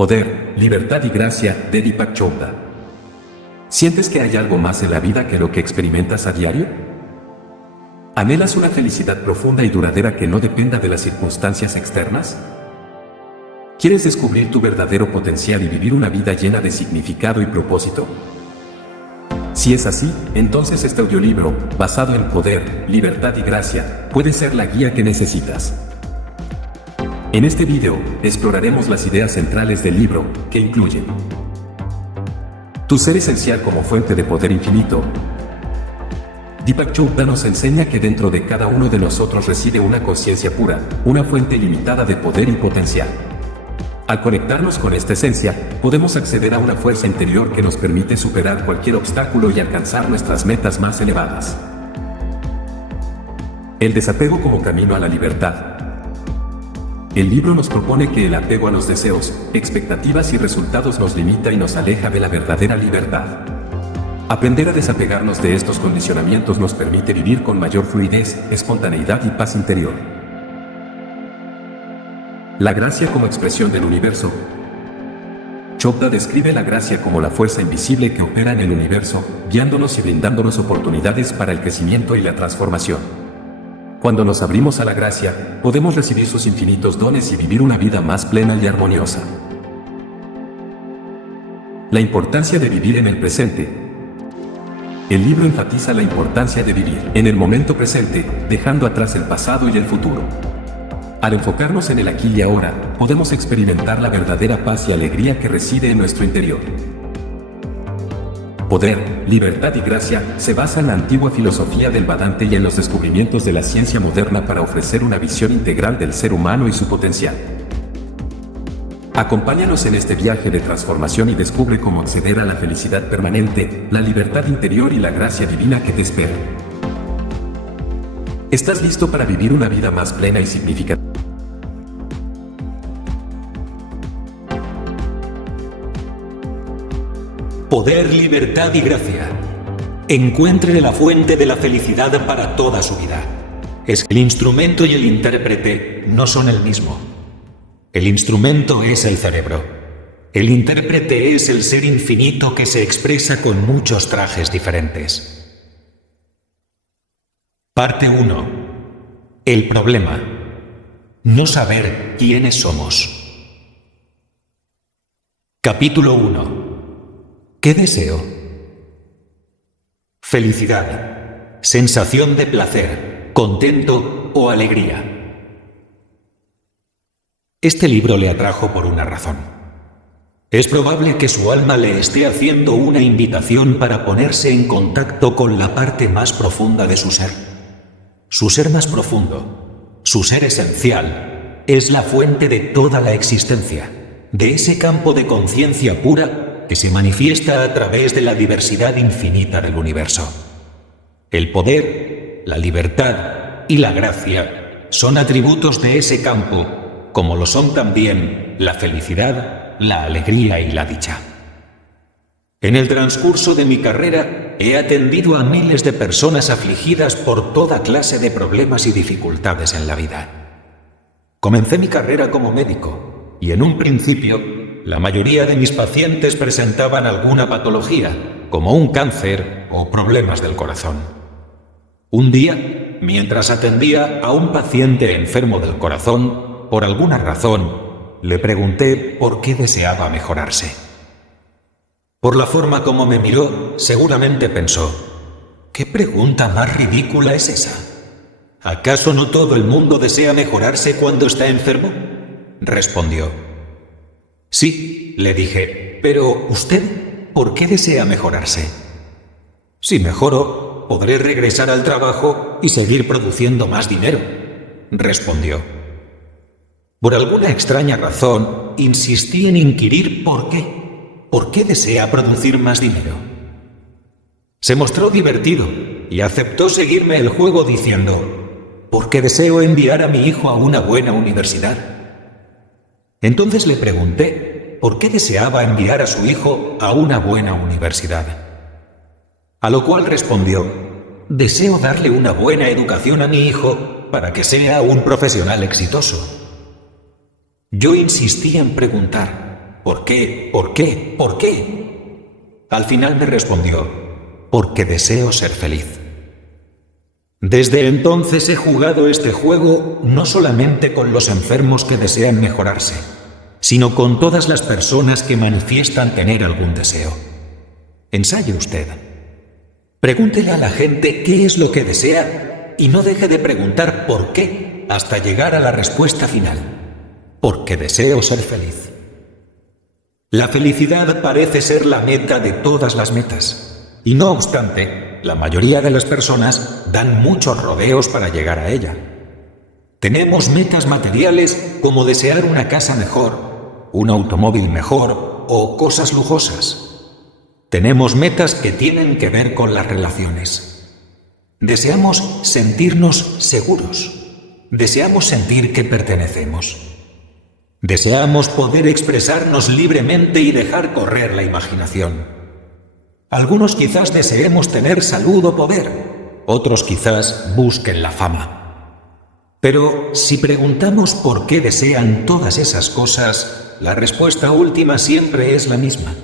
Poder, libertad y gracia, de Deepak Chopra. ¿Sientes que hay algo más en la vida que lo que experimentas a diario? ¿Anhelas una felicidad profunda y duradera que no dependa de las circunstancias externas? ¿Quieres descubrir tu verdadero potencial y vivir una vida llena de significado y propósito? Si es así, entonces este audiolibro, basado en poder, libertad y gracia, puede ser la guía que necesitas. En este video, exploraremos las ideas centrales del libro, que incluyen tu ser esencial como fuente de poder infinito. Deepak Chopra nos enseña que dentro de cada uno de nosotros reside una conciencia pura, una fuente ilimitada de poder y potencial. Al conectarnos con esta esencia, podemos acceder a una fuerza interior que nos permite superar cualquier obstáculo y alcanzar nuestras metas más elevadas. El desapego como camino a la libertad. El libro nos propone que el apego a los deseos, expectativas y resultados nos limita y nos aleja de la verdadera libertad. Aprender a desapegarnos de estos condicionamientos nos permite vivir con mayor fluidez, espontaneidad y paz interior. La gracia como expresión del universo. Chopra describe la gracia como la fuerza invisible que opera en el universo, guiándonos y brindándonos oportunidades para el crecimiento y la transformación. Cuando nos abrimos a la gracia, podemos recibir sus infinitos dones y vivir una vida más plena y armoniosa. La importancia de vivir en el presente. El libro enfatiza la importancia de vivir en el momento presente, dejando atrás el pasado y el futuro. Al enfocarnos en el aquí y ahora, podemos experimentar la verdadera paz y alegría que reside en nuestro interior. Poder, libertad y gracia se basa en la antigua filosofía del Vedanta y en los descubrimientos de la ciencia moderna para ofrecer una visión integral del ser humano y su potencial. Acompáñanos en este viaje de transformación y descubre cómo acceder a la felicidad permanente, la libertad interior y la gracia divina que te espera. ¿Estás listo para vivir una vida más plena y significativa? Poder, libertad y gracia. Encuentre la fuente de la felicidad para toda su vida. El instrumento y el intérprete no son el mismo. El instrumento es el cerebro. El intérprete es el ser infinito que se expresa con muchos trajes diferentes. Parte 1. El problema. No saber quiénes somos. Capítulo 1. ¿Qué deseo? Felicidad, sensación de placer, contento o alegría. Este libro le atrajo por una razón. Es probable que su alma le esté haciendo una invitación para ponerse en contacto con la parte más profunda de su ser. Su ser más profundo, su ser esencial, es la fuente de toda la existencia, de ese campo de conciencia pura que se manifiesta a través de la diversidad infinita del universo. El poder, la libertad y la gracia son atributos de ese campo, como lo son también la felicidad, la alegría y la dicha. En el transcurso de mi carrera, he atendido a miles de personas afligidas por toda clase de problemas y dificultades en la vida. Comencé mi carrera como médico, y en un principio, la mayoría de mis pacientes presentaban alguna patología, como un cáncer o problemas del corazón. Un día, mientras atendía a un paciente enfermo del corazón, por alguna razón, le pregunté por qué deseaba mejorarse. Por la forma como me miró, seguramente pensó: ¿qué pregunta más ridícula es esa? ¿Acaso no todo el mundo desea mejorarse cuando está enfermo? Respondió. Sí, le dije, pero ¿usted por qué desea mejorarse? Si mejoro, podré regresar al trabajo y seguir produciendo más dinero, respondió. Por alguna extraña razón, insistí en inquirir por qué. ¿Por qué desea producir más dinero? Se mostró divertido y aceptó seguirme el juego diciendo: porque deseo enviar a mi hijo a una buena universidad. Entonces le pregunté por qué deseaba enviar a su hijo a una buena universidad. A lo cual respondió: deseo darle una buena educación a mi hijo para que sea un profesional exitoso. Yo insistí en preguntar: ¿Por qué? ¿Por qué? ¿Por qué? Al final me respondió: porque deseo ser feliz. Desde entonces he jugado este juego no solamente con los enfermos que desean mejorarse, sino con todas las personas que manifiestan tener algún deseo. Ensaye usted. Pregúntele a la gente qué es lo que desea y no deje de preguntar por qué hasta llegar a la respuesta final. Porque deseo ser feliz. La felicidad parece ser la meta de todas las metas, y no obstante, la mayoría de las personas dan muchos rodeos para llegar a ella. Tenemos metas materiales como desear una casa mejor, un automóvil mejor o cosas lujosas. Tenemos metas que tienen que ver con las relaciones. Deseamos sentirnos seguros. Deseamos sentir que pertenecemos. Deseamos poder expresarnos libremente y dejar correr la imaginación. Algunos quizás deseemos tener salud o poder, otros quizás busquen la fama. Pero si preguntamos por qué desean todas esas cosas, la respuesta última siempre es la misma.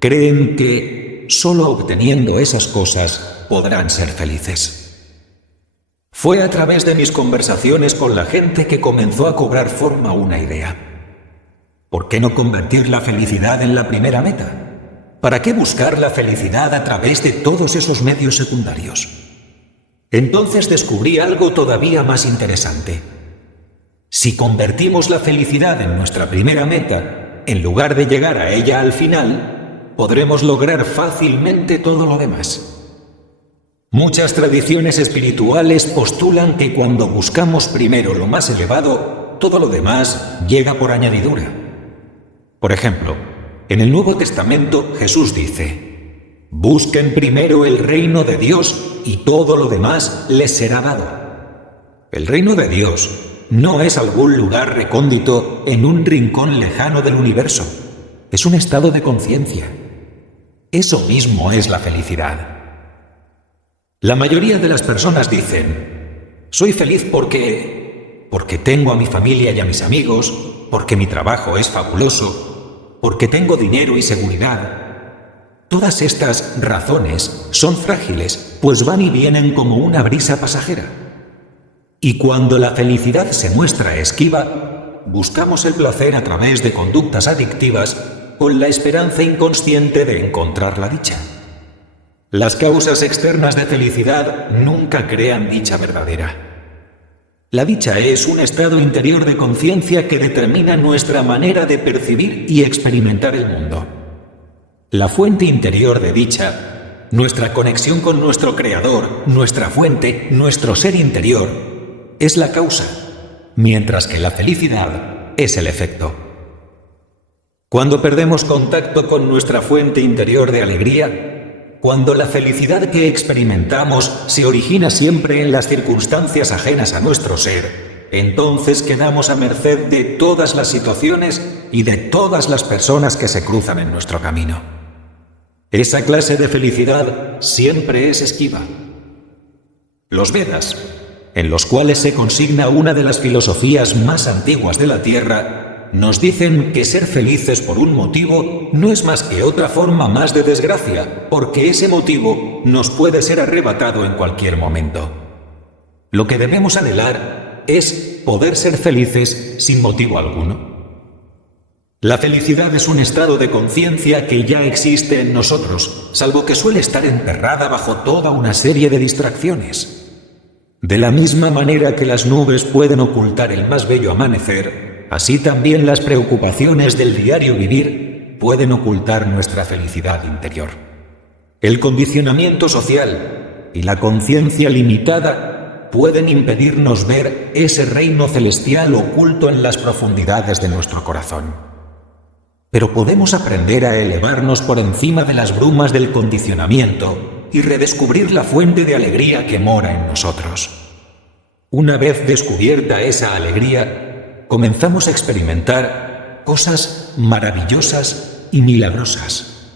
Creen que solo obteniendo esas cosas podrán ser felices. Fue a través de mis conversaciones con la gente que comenzó a cobrar forma una idea. ¿Por qué no convertir la felicidad en la primera meta? ¿Para qué buscar la felicidad a través de todos esos medios secundarios? Entonces descubrí algo todavía más interesante. Si convertimos la felicidad en nuestra primera meta, en lugar de llegar a ella al final, podremos lograr fácilmente todo lo demás. Muchas tradiciones espirituales postulan que cuando buscamos primero lo más elevado, todo lo demás llega por añadidura. Por ejemplo, en el Nuevo Testamento Jesús dice: busquen primero el reino de Dios y todo lo demás les será dado. El reino de Dios no es algún lugar recóndito en un rincón lejano del universo. Es un estado de conciencia. Eso mismo es la felicidad. La mayoría de las personas dicen: soy feliz porque tengo a mi familia y a mis amigos, porque mi trabajo es fabuloso, porque tengo dinero y seguridad. Todas estas razones son frágiles, pues van y vienen como una brisa pasajera. Y cuando la felicidad se muestra esquiva, buscamos el placer a través de conductas adictivas con la esperanza inconsciente de encontrar la dicha. Las causas externas de felicidad nunca crean dicha verdadera. La dicha es un estado interior de conciencia que determina nuestra manera de percibir y experimentar el mundo. La fuente interior de dicha, nuestra conexión con nuestro Creador, nuestra fuente, nuestro ser interior, es la causa, mientras que la felicidad es el efecto. Cuando perdemos contacto con nuestra fuente interior de alegría, cuando la felicidad que experimentamos se origina siempre en las circunstancias ajenas a nuestro ser, entonces quedamos a merced de todas las situaciones y de todas las personas que se cruzan en nuestro camino. Esa clase de felicidad siempre es esquiva. Los Vedas, en los cuales se consigna una de las filosofías más antiguas de la Tierra, nos dicen que ser felices por un motivo no es más que otra forma más de desgracia, porque ese motivo nos puede ser arrebatado en cualquier momento. Lo que debemos anhelar es poder ser felices sin motivo alguno. La felicidad es un estado de conciencia que ya existe en nosotros, salvo que suele estar enterrada bajo toda una serie de distracciones. De la misma manera que las nubes pueden ocultar el más bello amanecer, así también las preocupaciones del diario vivir pueden ocultar nuestra felicidad interior. El condicionamiento social y la conciencia limitada pueden impedirnos ver ese reino celestial oculto en las profundidades de nuestro corazón. Pero podemos aprender a elevarnos por encima de las brumas del condicionamiento y redescubrir la fuente de alegría que mora en nosotros. Una vez descubierta esa alegría, comenzamos a experimentar cosas maravillosas y milagrosas.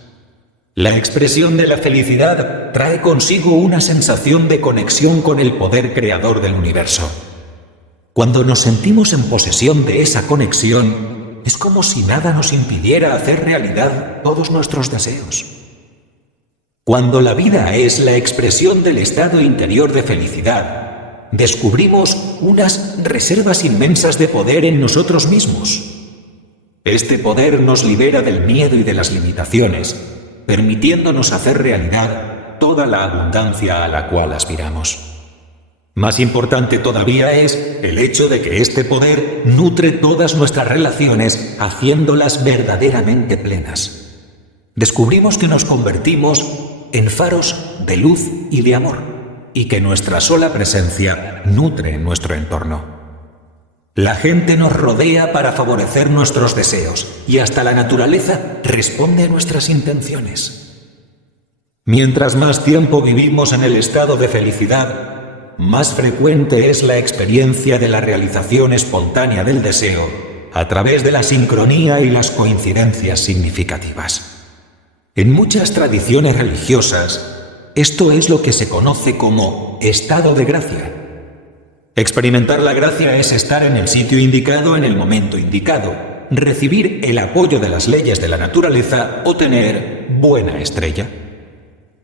La expresión de la felicidad trae consigo una sensación de conexión con el poder creador del universo. Cuando nos sentimos en posesión de esa conexión, es como si nada nos impidiera hacer realidad todos nuestros deseos. Cuando la vida es la expresión del estado interior de felicidad, descubrimos unas reservas inmensas de poder en nosotros mismos. Este poder nos libera del miedo y de las limitaciones, permitiéndonos hacer realidad toda la abundancia a la cual aspiramos. Más importante todavía es el hecho de que este poder nutre todas nuestras relaciones, haciéndolas verdaderamente plenas. Descubrimos que nos convertimos en faros de luz y de amor, y que nuestra sola presencia nutre nuestro entorno. La gente nos rodea para favorecer nuestros deseos, y hasta la naturaleza responde a nuestras intenciones. Mientras más tiempo vivimos en el estado de felicidad, más frecuente es la experiencia de la realización espontánea del deseo a través de la sincronía y las coincidencias significativas. En muchas tradiciones religiosas, esto es lo que se conoce como estado de gracia. Experimentar la gracia es estar en el sitio indicado en el momento indicado, recibir el apoyo de las leyes de la naturaleza o tener buena estrella.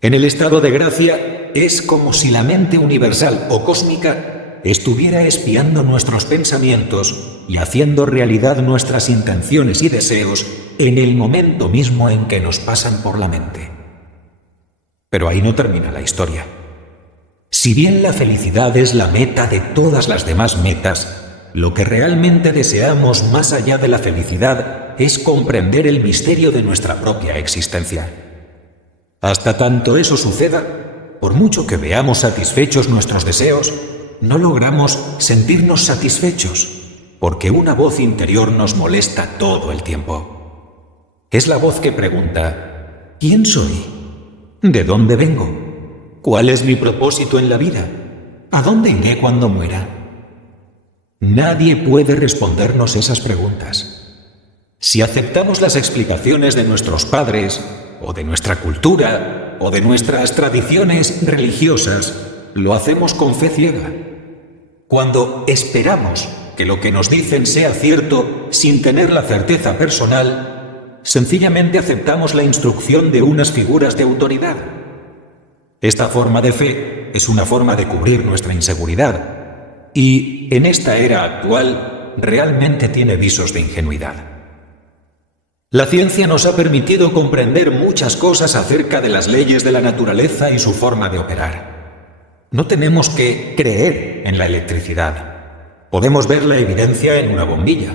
En el estado de gracia es como si la mente universal o cósmica estuviera espiando nuestros pensamientos y haciendo realidad nuestras intenciones y deseos en el momento mismo en que nos pasan por la mente. Pero ahí no termina la historia. Si bien la felicidad es la meta de todas las demás metas, lo que realmente deseamos más allá de la felicidad es comprender el misterio de nuestra propia existencia. Hasta tanto eso suceda, por mucho que veamos satisfechos nuestros deseos, no logramos sentirnos satisfechos, porque una voz interior nos molesta todo el tiempo. Es la voz que pregunta: ¿quién soy? ¿De dónde vengo? ¿Cuál es mi propósito en la vida? ¿A dónde iré cuando muera? Nadie puede respondernos esas preguntas. Si aceptamos las explicaciones de nuestros padres, o de nuestra cultura, o de nuestras tradiciones religiosas, lo hacemos con fe ciega. Cuando esperamos que lo que nos dicen sea cierto sin tener la certeza personal, sencillamente aceptamos la instrucción de unas figuras de autoridad. Esta forma de fe es una forma de cubrir nuestra inseguridad, y en esta era actual realmente tiene visos de ingenuidad. La ciencia nos ha permitido comprender muchas cosas acerca de las leyes de la naturaleza y su forma de operar. No tenemos que creer en la electricidad. Podemos ver la evidencia en una bombilla.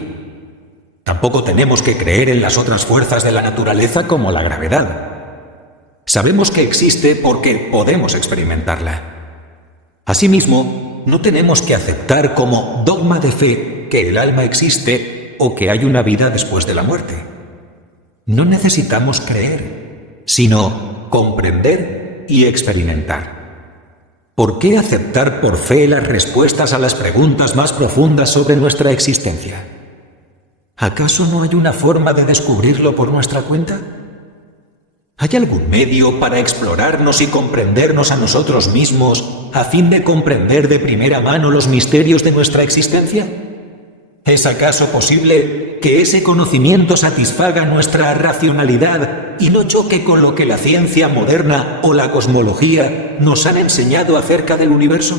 Tampoco tenemos que creer en las otras fuerzas de la naturaleza como la gravedad. Sabemos que existe porque podemos experimentarla. Asimismo, no tenemos que aceptar como dogma de fe que el alma existe o que hay una vida después de la muerte. No necesitamos creer, sino comprender y experimentar. ¿Por qué aceptar por fe las respuestas a las preguntas más profundas sobre nuestra existencia? ¿Acaso no hay una forma de descubrirlo por nuestra cuenta? ¿Hay algún medio para explorarnos y comprendernos a nosotros mismos a fin de comprender de primera mano los misterios de nuestra existencia? ¿Es acaso posible que ese conocimiento satisfaga nuestra racionalidad y no choque con lo que la ciencia moderna o la cosmología nos han enseñado acerca del universo?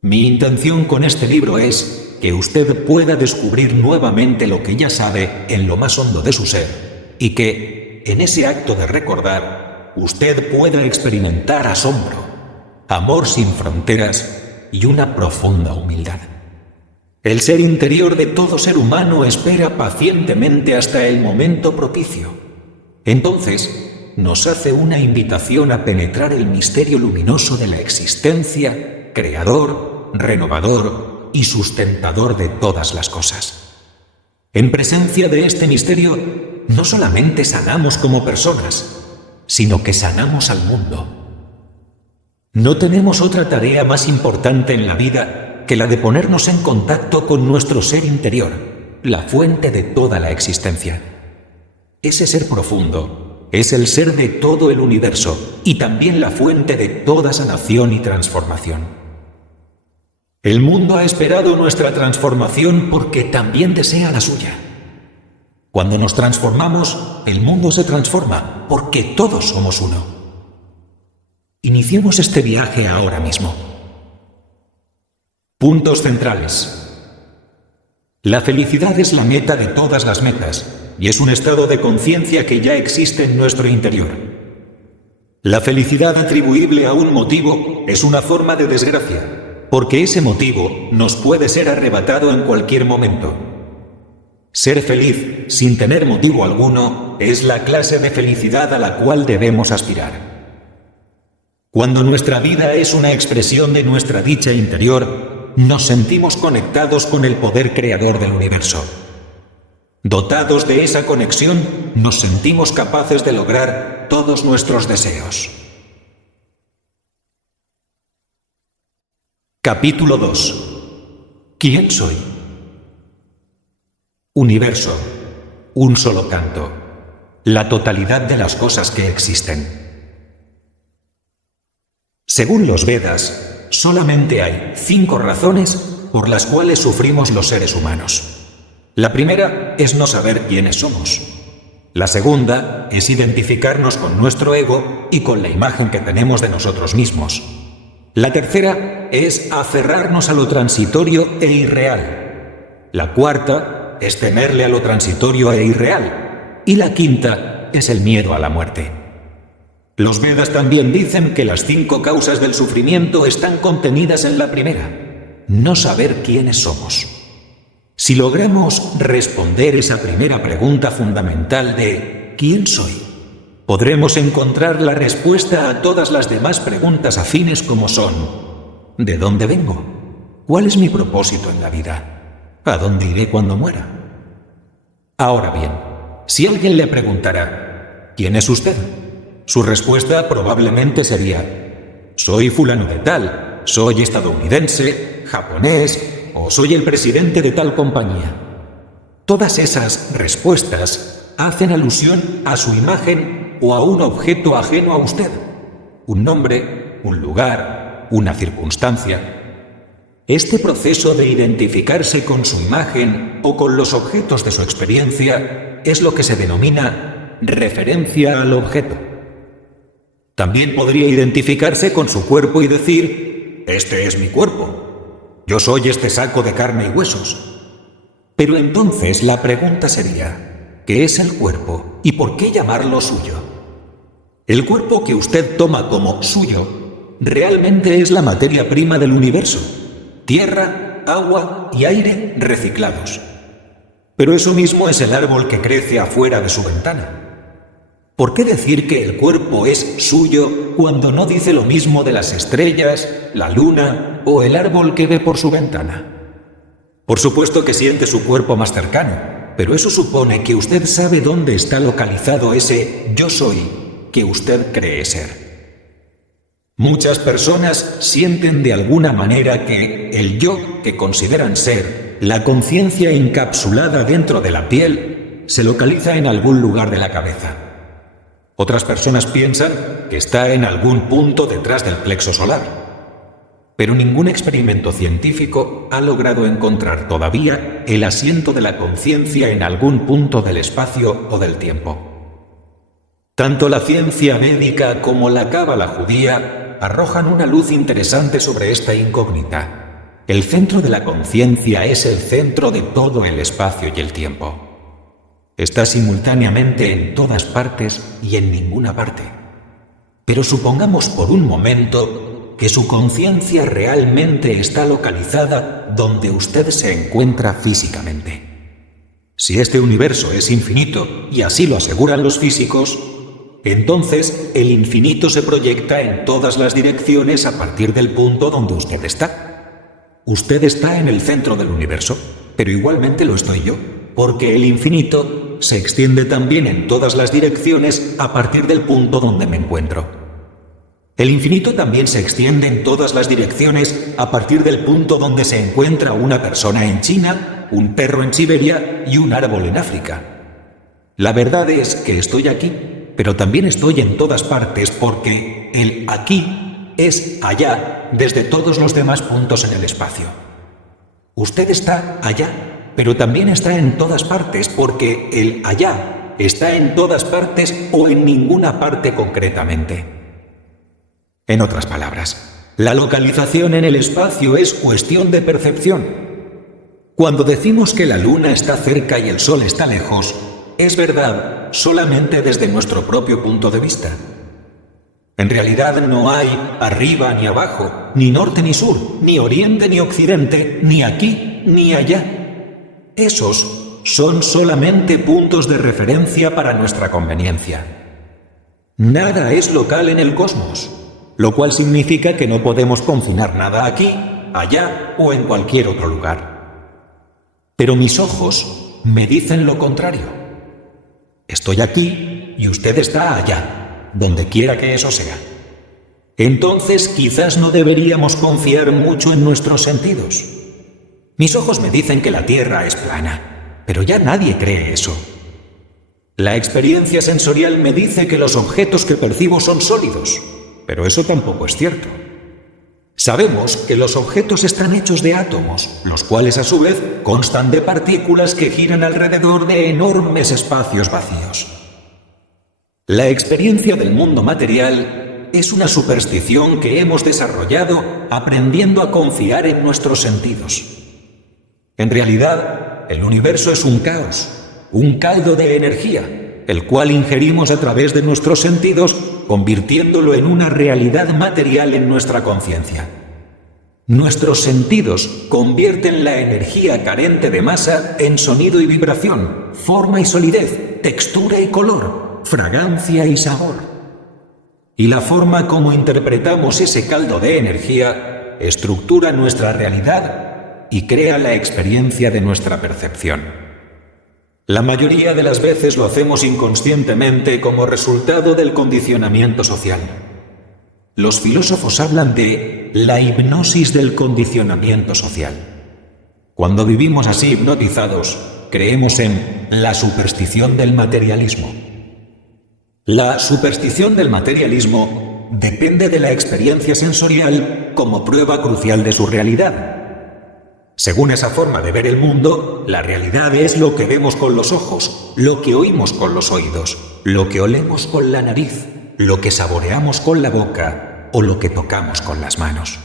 Mi intención con este libro es que usted pueda descubrir nuevamente lo que ya sabe en lo más hondo de su ser, y que, en ese acto de recordar, usted pueda experimentar asombro, amor sin fronteras y una profunda humildad. El ser interior de todo ser humano espera pacientemente hasta el momento propicio. Entonces, nos hace una invitación a penetrar el misterio luminoso de la existencia, creador, renovador y sustentador de todas las cosas. En presencia de este misterio, no solamente sanamos como personas, sino que sanamos al mundo. No tenemos otra tarea más importante en la vida que la de ponernos en contacto con nuestro ser interior, la fuente de toda la existencia. Ese ser profundo es el ser de todo el universo y también la fuente de toda sanación y transformación. El mundo ha esperado nuestra transformación porque también desea la suya. Cuando nos transformamos, el mundo se transforma, porque todos somos uno. Iniciemos este viaje ahora mismo. Puntos centrales. La felicidad es la meta de todas las metas, y es un estado de conciencia que ya existe en nuestro interior. La felicidad atribuible a un motivo es una forma de desgracia, porque ese motivo nos puede ser arrebatado en cualquier momento. Ser feliz sin tener motivo alguno es la clase de felicidad a la cual debemos aspirar. Cuando nuestra vida es una expresión de nuestra dicha interior, nos sentimos conectados con el poder creador del universo. Dotados de esa conexión, nos sentimos capaces de lograr todos nuestros deseos. Capítulo 2. ¿Quién soy? Universo. Un solo canto. La totalidad de las cosas que existen. Según los Vedas, solamente hay 5 razones por las cuales sufrimos los seres humanos. La primera es no saber quiénes somos. La segunda es identificarnos con nuestro ego y con la imagen que tenemos de nosotros mismos. La tercera es aferrarnos a lo transitorio e irreal. La cuarta es temerle a lo transitorio e irreal. Y la quinta es el miedo a la muerte. Los Vedas también dicen que las 5 causas del sufrimiento están contenidas en la primera: no saber quiénes somos. Si logramos responder esa primera pregunta fundamental de ¿quién soy?, podremos encontrar la respuesta a todas las demás preguntas afines como son: ¿de dónde vengo? ¿Cuál es mi propósito en la vida? ¿A dónde iré cuando muera? Ahora bien, si alguien le preguntara ¿quién es usted?, su respuesta probablemente sería: soy fulano de tal, soy estadounidense, japonés, o soy el presidente de tal compañía. Todas esas respuestas hacen alusión a su imagen o a un objeto ajeno a usted. Un nombre, un lugar, una circunstancia. Este proceso de identificarse con su imagen o con los objetos de su experiencia es lo que se denomina referencia al objeto. También podría identificarse con su cuerpo y decir: este es mi cuerpo. Yo soy este saco de carne y huesos. Pero entonces la pregunta sería: ¿qué es el cuerpo y por qué llamarlo suyo? El cuerpo que usted toma como suyo realmente es la materia prima del universo: tierra, agua y aire reciclados. Pero eso mismo es el árbol que crece afuera de su ventana. ¿Por qué decir que el cuerpo es suyo cuando no dice lo mismo de las estrellas, la luna o el árbol que ve por su ventana? Por supuesto que siente su cuerpo más cercano, pero eso supone que usted sabe dónde está localizado ese yo soy que usted cree ser. Muchas personas sienten de alguna manera que el yo que consideran ser, la conciencia encapsulada dentro de la piel, se localiza en algún lugar de la cabeza. Otras personas piensan que está en algún punto detrás del plexo solar. Pero ningún experimento científico ha logrado encontrar todavía el asiento de la conciencia en algún punto del espacio o del tiempo. Tanto la ciencia médica como la cábala judía arrojan una luz interesante sobre esta incógnita. El centro de la conciencia es el centro de todo el espacio y el tiempo. Está simultáneamente en todas partes y en ninguna parte. Pero supongamos por un momento que su conciencia realmente está localizada donde usted se encuentra físicamente. Si este universo es infinito, y así lo aseguran los físicos, entonces el infinito se proyecta en todas las direcciones a partir del punto donde usted está. Usted está en el centro del universo, pero igualmente lo estoy yo, porque el infinito se extiende también en todas las direcciones a partir del punto donde me encuentro. El infinito también se extiende en todas las direcciones a partir del punto donde se encuentra una persona en China, un perro en Siberia y un árbol en África. La verdad es que estoy aquí, pero también estoy en todas partes porque el aquí es allá desde todos los demás puntos en el espacio. Usted está allá pero también está en todas partes, porque el allá está en todas partes o en ninguna parte concretamente. En otras palabras, la localización en el espacio es cuestión de percepción. Cuando decimos que la luna está cerca y el sol está lejos, es verdad solamente desde nuestro propio punto de vista. En realidad no hay arriba ni abajo, ni norte ni sur, ni oriente ni occidente, ni aquí ni allá. Esos son solamente puntos de referencia para nuestra conveniencia. Nada es local en el cosmos, lo cual significa que no podemos confinar nada aquí, allá o en cualquier otro lugar. Pero mis ojos me dicen lo contrario. Estoy aquí y usted está allá, donde quiera que eso sea. Entonces quizás no deberíamos confiar mucho en nuestros sentidos. Mis ojos me dicen que la Tierra es plana, pero ya nadie cree eso. La experiencia sensorial me dice que los objetos que percibo son sólidos, pero eso tampoco es cierto. Sabemos que los objetos están hechos de átomos, los cuales a su vez constan de partículas que giran alrededor de enormes espacios vacíos. La experiencia del mundo material es una superstición que hemos desarrollado aprendiendo a confiar en nuestros sentidos. En realidad, el universo es un caos, un caldo de energía, el cual ingerimos a través de nuestros sentidos, convirtiéndolo en una realidad material en nuestra conciencia. Nuestros sentidos convierten la energía carente de masa en sonido y vibración, forma y solidez, textura y color, fragancia y sabor. Y la forma como interpretamos ese caldo de energía estructura nuestra realidad y crea la experiencia de nuestra percepción. La mayoría de las veces lo hacemos inconscientemente como resultado del condicionamiento social. Los filósofos hablan de la hipnosis del condicionamiento social. Cuando vivimos así hipnotizados, creemos en la superstición del materialismo. La superstición del materialismo depende de la experiencia sensorial como prueba crucial de su realidad. Según esa forma de ver el mundo, la realidad es lo que vemos con los ojos, lo que oímos con los oídos, lo que olemos con la nariz, lo que saboreamos con la boca o lo que tocamos con las manos.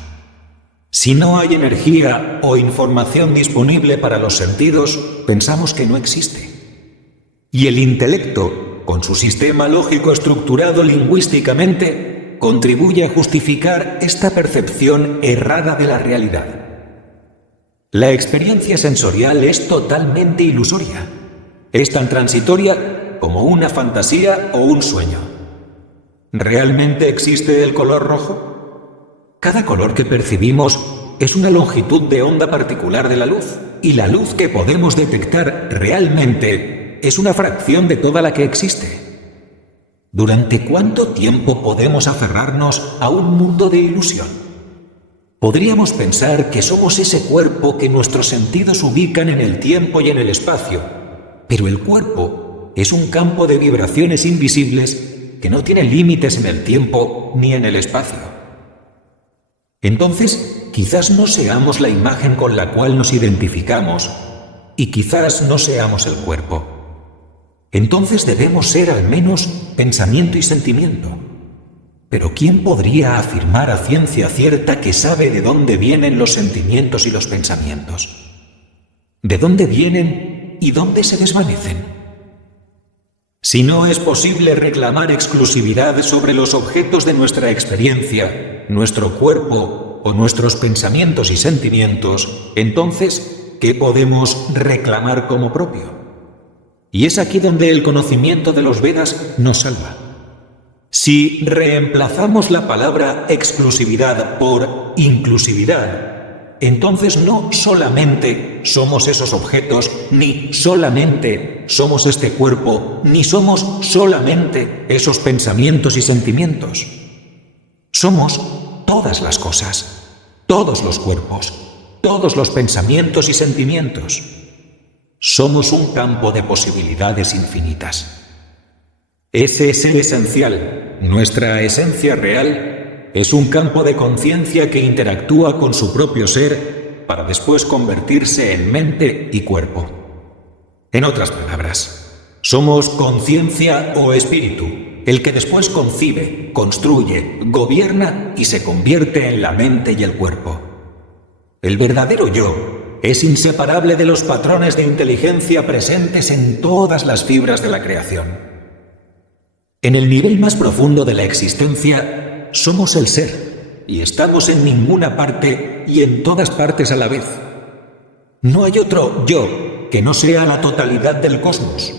Si no hay energía o información disponible para los sentidos, pensamos que no existe. Y el intelecto, con su sistema lógico estructurado lingüísticamente, contribuye a justificar esta percepción errada de la realidad. La experiencia sensorial es totalmente ilusoria. Es tan transitoria como una fantasía o un sueño. ¿Realmente existe el color rojo? Cada color que percibimos es una longitud de onda particular de la luz, y la luz que podemos detectar realmente es una fracción de toda la que existe. ¿Durante cuánto tiempo podemos aferrarnos a un mundo de ilusión? Podríamos pensar que somos ese cuerpo que nuestros sentidos ubican en el tiempo y en el espacio, pero el cuerpo es un campo de vibraciones invisibles que no tiene límites en el tiempo ni en el espacio. Entonces, quizás no seamos la imagen con la cual nos identificamos y quizás no seamos el cuerpo. Entonces debemos ser al menos pensamiento y sentimiento. Pero ¿quién podría afirmar a ciencia cierta que sabe de dónde vienen los sentimientos y los pensamientos? ¿De dónde vienen y dónde se desvanecen? Si no es posible reclamar exclusividad sobre los objetos de nuestra experiencia, nuestro cuerpo o nuestros pensamientos y sentimientos, entonces, ¿qué podemos reclamar como propio? Y es aquí donde el conocimiento de los Vedas nos salva. Si reemplazamos la palabra exclusividad por inclusividad, entonces no solamente somos esos objetos, ni solamente somos este cuerpo, ni somos solamente esos pensamientos y sentimientos. Somos todas las cosas, todos los cuerpos, todos los pensamientos y sentimientos. Somos un campo de posibilidades infinitas. Ese es el esencial. Nuestra esencia real es un campo de conciencia que interactúa con su propio ser para después convertirse en mente y cuerpo. En otras palabras, somos conciencia o espíritu, el que después concibe, construye, gobierna y se convierte en la mente y el cuerpo. El verdadero yo es inseparable de los patrones de inteligencia presentes en todas las fibras de la creación. En el nivel más profundo de la existencia, somos el ser, y estamos en ninguna parte y en todas partes a la vez. No hay otro yo que no sea la totalidad del cosmos.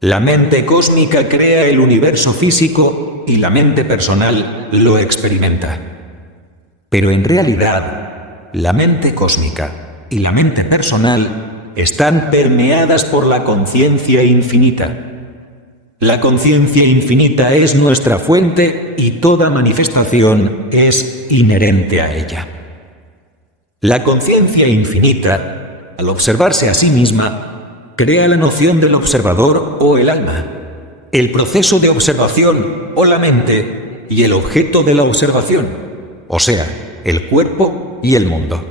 La mente cósmica crea el universo físico y la mente personal lo experimenta. Pero en realidad, la mente cósmica y la mente personal están permeadas por la conciencia infinita. La conciencia infinita es nuestra fuente y toda manifestación es inherente a ella. La conciencia infinita, al observarse a sí misma, crea la noción del observador o el alma, el proceso de observación o la mente y el objeto de la observación, o sea, el cuerpo y el mundo.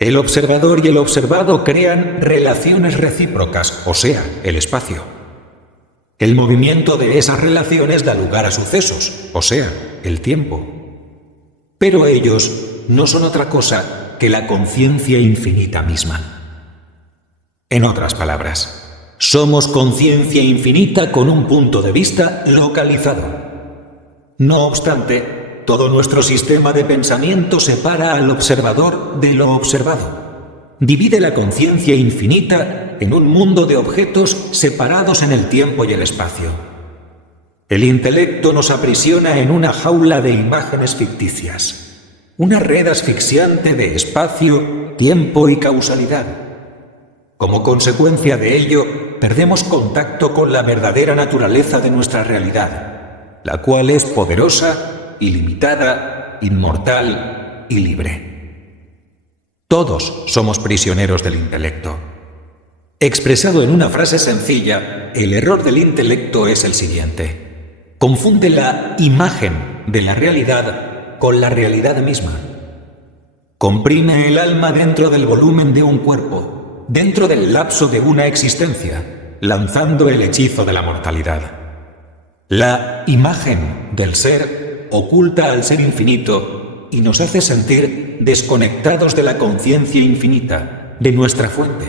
El observador y el observado crean relaciones recíprocas, o sea, el espacio. El movimiento de esas relaciones da lugar a sucesos, o sea, el tiempo. Pero ellos no son otra cosa que la conciencia infinita misma. En otras palabras, somos conciencia infinita con un punto de vista localizado. No obstante, todo nuestro sistema de pensamiento separa al observador de lo observado. Divide la conciencia infinita en un mundo de objetos separados en el tiempo y el espacio. El intelecto nos aprisiona en una jaula de imágenes ficticias, una red asfixiante de espacio, tiempo y causalidad. Como consecuencia de ello, perdemos contacto con la verdadera naturaleza de nuestra realidad, la cual es poderosa, ilimitada, inmortal y libre. Todos somos prisioneros del intelecto. Expresado en una frase sencilla, el error del intelecto es el siguiente: confunde la imagen de la realidad con la realidad misma. Comprime el alma dentro del volumen de un cuerpo, dentro del lapso de una existencia, lanzando el hechizo de la mortalidad. La imagen del ser oculta al ser infinito y nos hace sentir desconectados de la conciencia infinita, de nuestra fuente.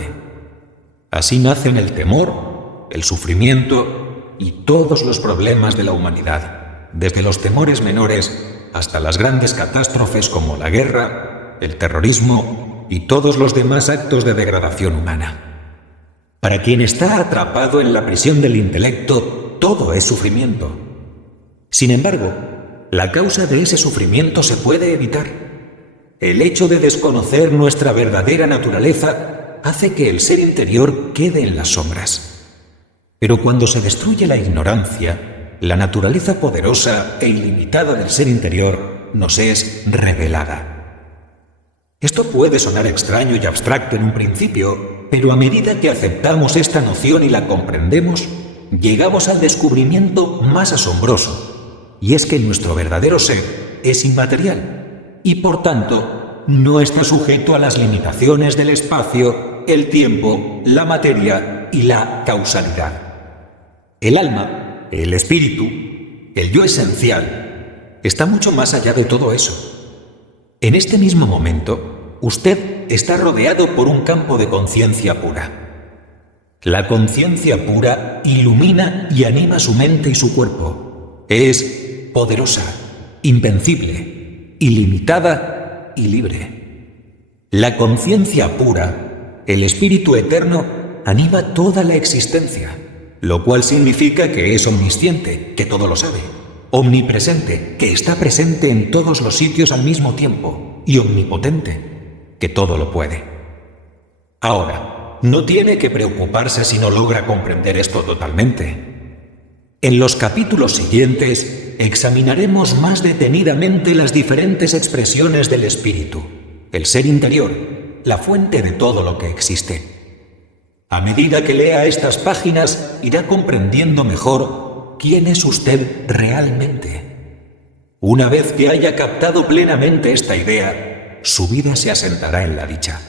Así nacen el temor, el sufrimiento y todos los problemas de la humanidad, desde los temores menores hasta las grandes catástrofes como la guerra, el terrorismo y todos los demás actos de degradación humana. Para quien está atrapado en la prisión del intelecto, todo es sufrimiento. Sin embargo, la causa de ese sufrimiento se puede evitar. El hecho de desconocer nuestra verdadera naturaleza hace que el ser interior quede en las sombras. Pero cuando se destruye la ignorancia, la naturaleza poderosa e ilimitada del ser interior nos es revelada. Esto puede sonar extraño y abstracto en un principio, pero a medida que aceptamos esta noción y la comprendemos, llegamos al descubrimiento más asombroso. Y es que nuestro verdadero ser es inmaterial y, por tanto, no está sujeto a las limitaciones del espacio, el tiempo, la materia y la causalidad. El alma, el espíritu, el yo esencial, está mucho más allá de todo eso. En este mismo momento, usted está rodeado por un campo de conciencia pura. La conciencia pura ilumina y anima su mente y su cuerpo. Es poderosa, invencible, ilimitada y libre. La conciencia pura, el espíritu eterno, anima toda la existencia, lo cual significa que es omnisciente, que todo lo sabe, omnipresente, que está presente en todos los sitios al mismo tiempo, y omnipotente, que todo lo puede. Ahora, no tiene que preocuparse si no logra comprender esto totalmente. En los capítulos siguientes examinaremos más detenidamente las diferentes expresiones del espíritu, el ser interior, la fuente de todo lo que existe. A medida que lea estas páginas, irá comprendiendo mejor quién es usted realmente. Una vez que haya captado plenamente esta idea, su vida se asentará en la dicha.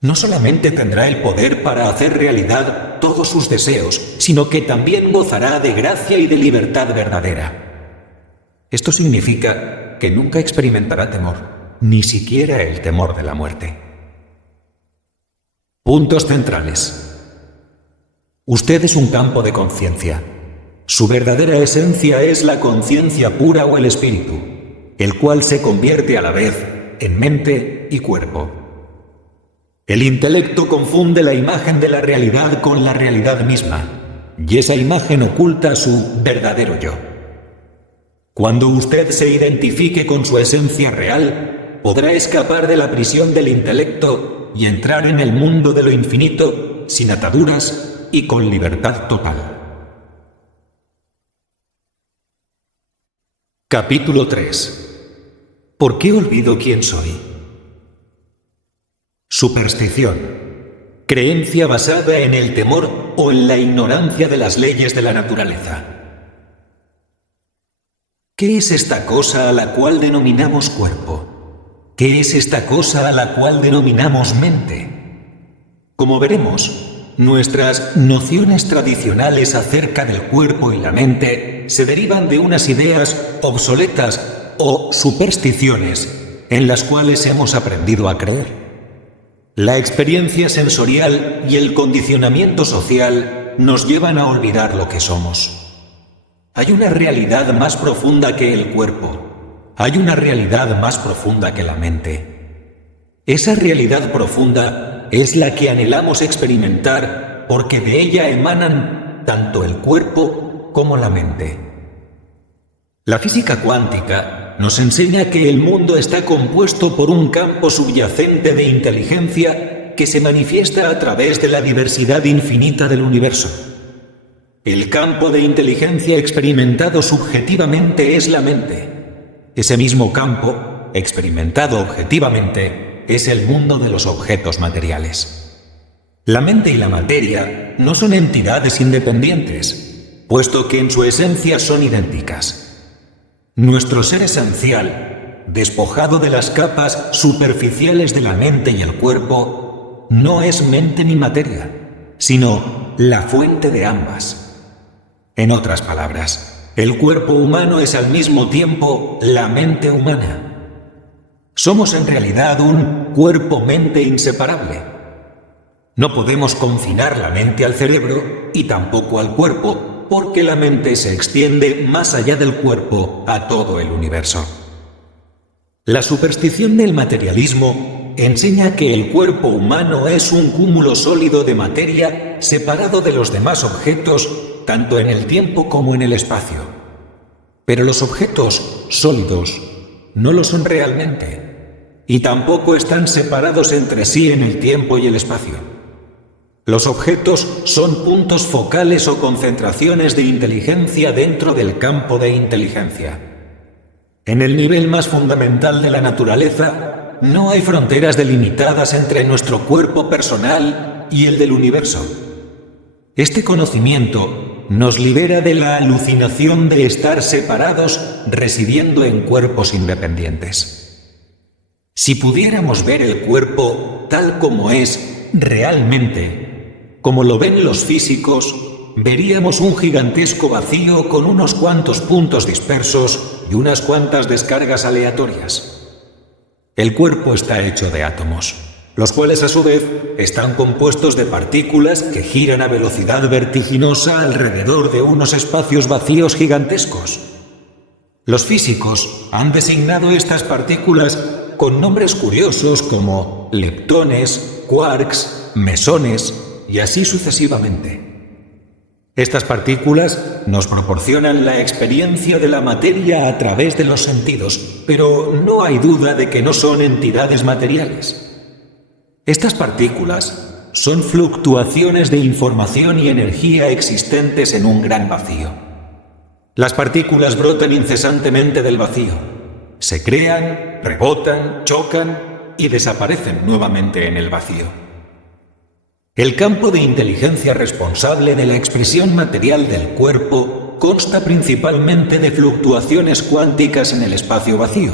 No solamente tendrá el poder para hacer realidad todos sus deseos, sino que también gozará de gracia y de libertad verdadera. Esto significa que nunca experimentará temor, ni siquiera el temor de la muerte. Puntos centrales. Usted es un campo de conciencia. Su verdadera esencia es la conciencia pura o el espíritu, el cual se convierte a la vez en mente y cuerpo. El intelecto confunde la imagen de la realidad con la realidad misma, y esa imagen oculta su verdadero yo. Cuando usted se identifique con su esencia real, podrá escapar de la prisión del intelecto y entrar en el mundo de lo infinito sin ataduras y con libertad total. Capítulo 3. ¿Por qué olvido quién soy? Superstición. Creencia basada en el temor o en la ignorancia de las leyes de la naturaleza. ¿Qué es esta cosa a la cual denominamos cuerpo? ¿Qué es esta cosa a la cual denominamos mente? Como veremos, nuestras nociones tradicionales acerca del cuerpo y la mente se derivan de unas ideas obsoletas o supersticiones en las cuales hemos aprendido a creer. La experiencia sensorial y el condicionamiento social nos llevan a olvidar lo que somos. Hay una realidad más profunda que el cuerpo. Hay una realidad más profunda que la mente. Esa realidad profunda es la que anhelamos experimentar porque de ella emanan tanto el cuerpo como la mente. La física cuántica nos enseña que el mundo está compuesto por un campo subyacente de inteligencia que se manifiesta a través de la diversidad infinita del universo. El campo de inteligencia experimentado subjetivamente es la mente. Ese mismo campo, experimentado objetivamente, es el mundo de los objetos materiales. La mente y la materia no son entidades independientes, puesto que en su esencia son idénticas. Nuestro ser esencial, despojado de las capas superficiales de la mente y el cuerpo, no es mente ni materia, sino la fuente de ambas. En otras palabras, el cuerpo humano es al mismo tiempo la mente humana. Somos en realidad un cuerpo-mente inseparable. No podemos confinar la mente al cerebro y tampoco al cuerpo, porque la mente se extiende más allá del cuerpo a todo el universo. La superstición del materialismo enseña que el cuerpo humano es un cúmulo sólido de materia separado de los demás objetos, tanto en el tiempo como en el espacio. Pero los objetos sólidos no lo son realmente, y tampoco están separados entre sí en el tiempo y el espacio. Los objetos son puntos focales o concentraciones de inteligencia dentro del campo de inteligencia. En el nivel más fundamental de la naturaleza, no hay fronteras delimitadas entre nuestro cuerpo personal y el del universo. Este conocimiento nos libera de la alucinación de estar separados residiendo en cuerpos independientes. Si pudiéramos ver el cuerpo tal como es realmente, como lo ven los físicos, veríamos un gigantesco vacío con unos cuantos puntos dispersos y unas cuantas descargas aleatorias. El cuerpo está hecho de átomos, los cuales a su vez están compuestos de partículas que giran a velocidad vertiginosa alrededor de unos espacios vacíos gigantescos. Los físicos han designado estas partículas con nombres curiosos como leptones, quarks, mesones, y así sucesivamente. Estas partículas nos proporcionan la experiencia de la materia a través de los sentidos, pero no hay duda de que no son entidades materiales. Estas partículas son fluctuaciones de información y energía existentes en un gran vacío. Las partículas brotan incesantemente del vacío, se crean, rebotan, chocan y desaparecen nuevamente en el vacío. El campo de inteligencia responsable de la expresión material del cuerpo consta principalmente de fluctuaciones cuánticas en el espacio vacío.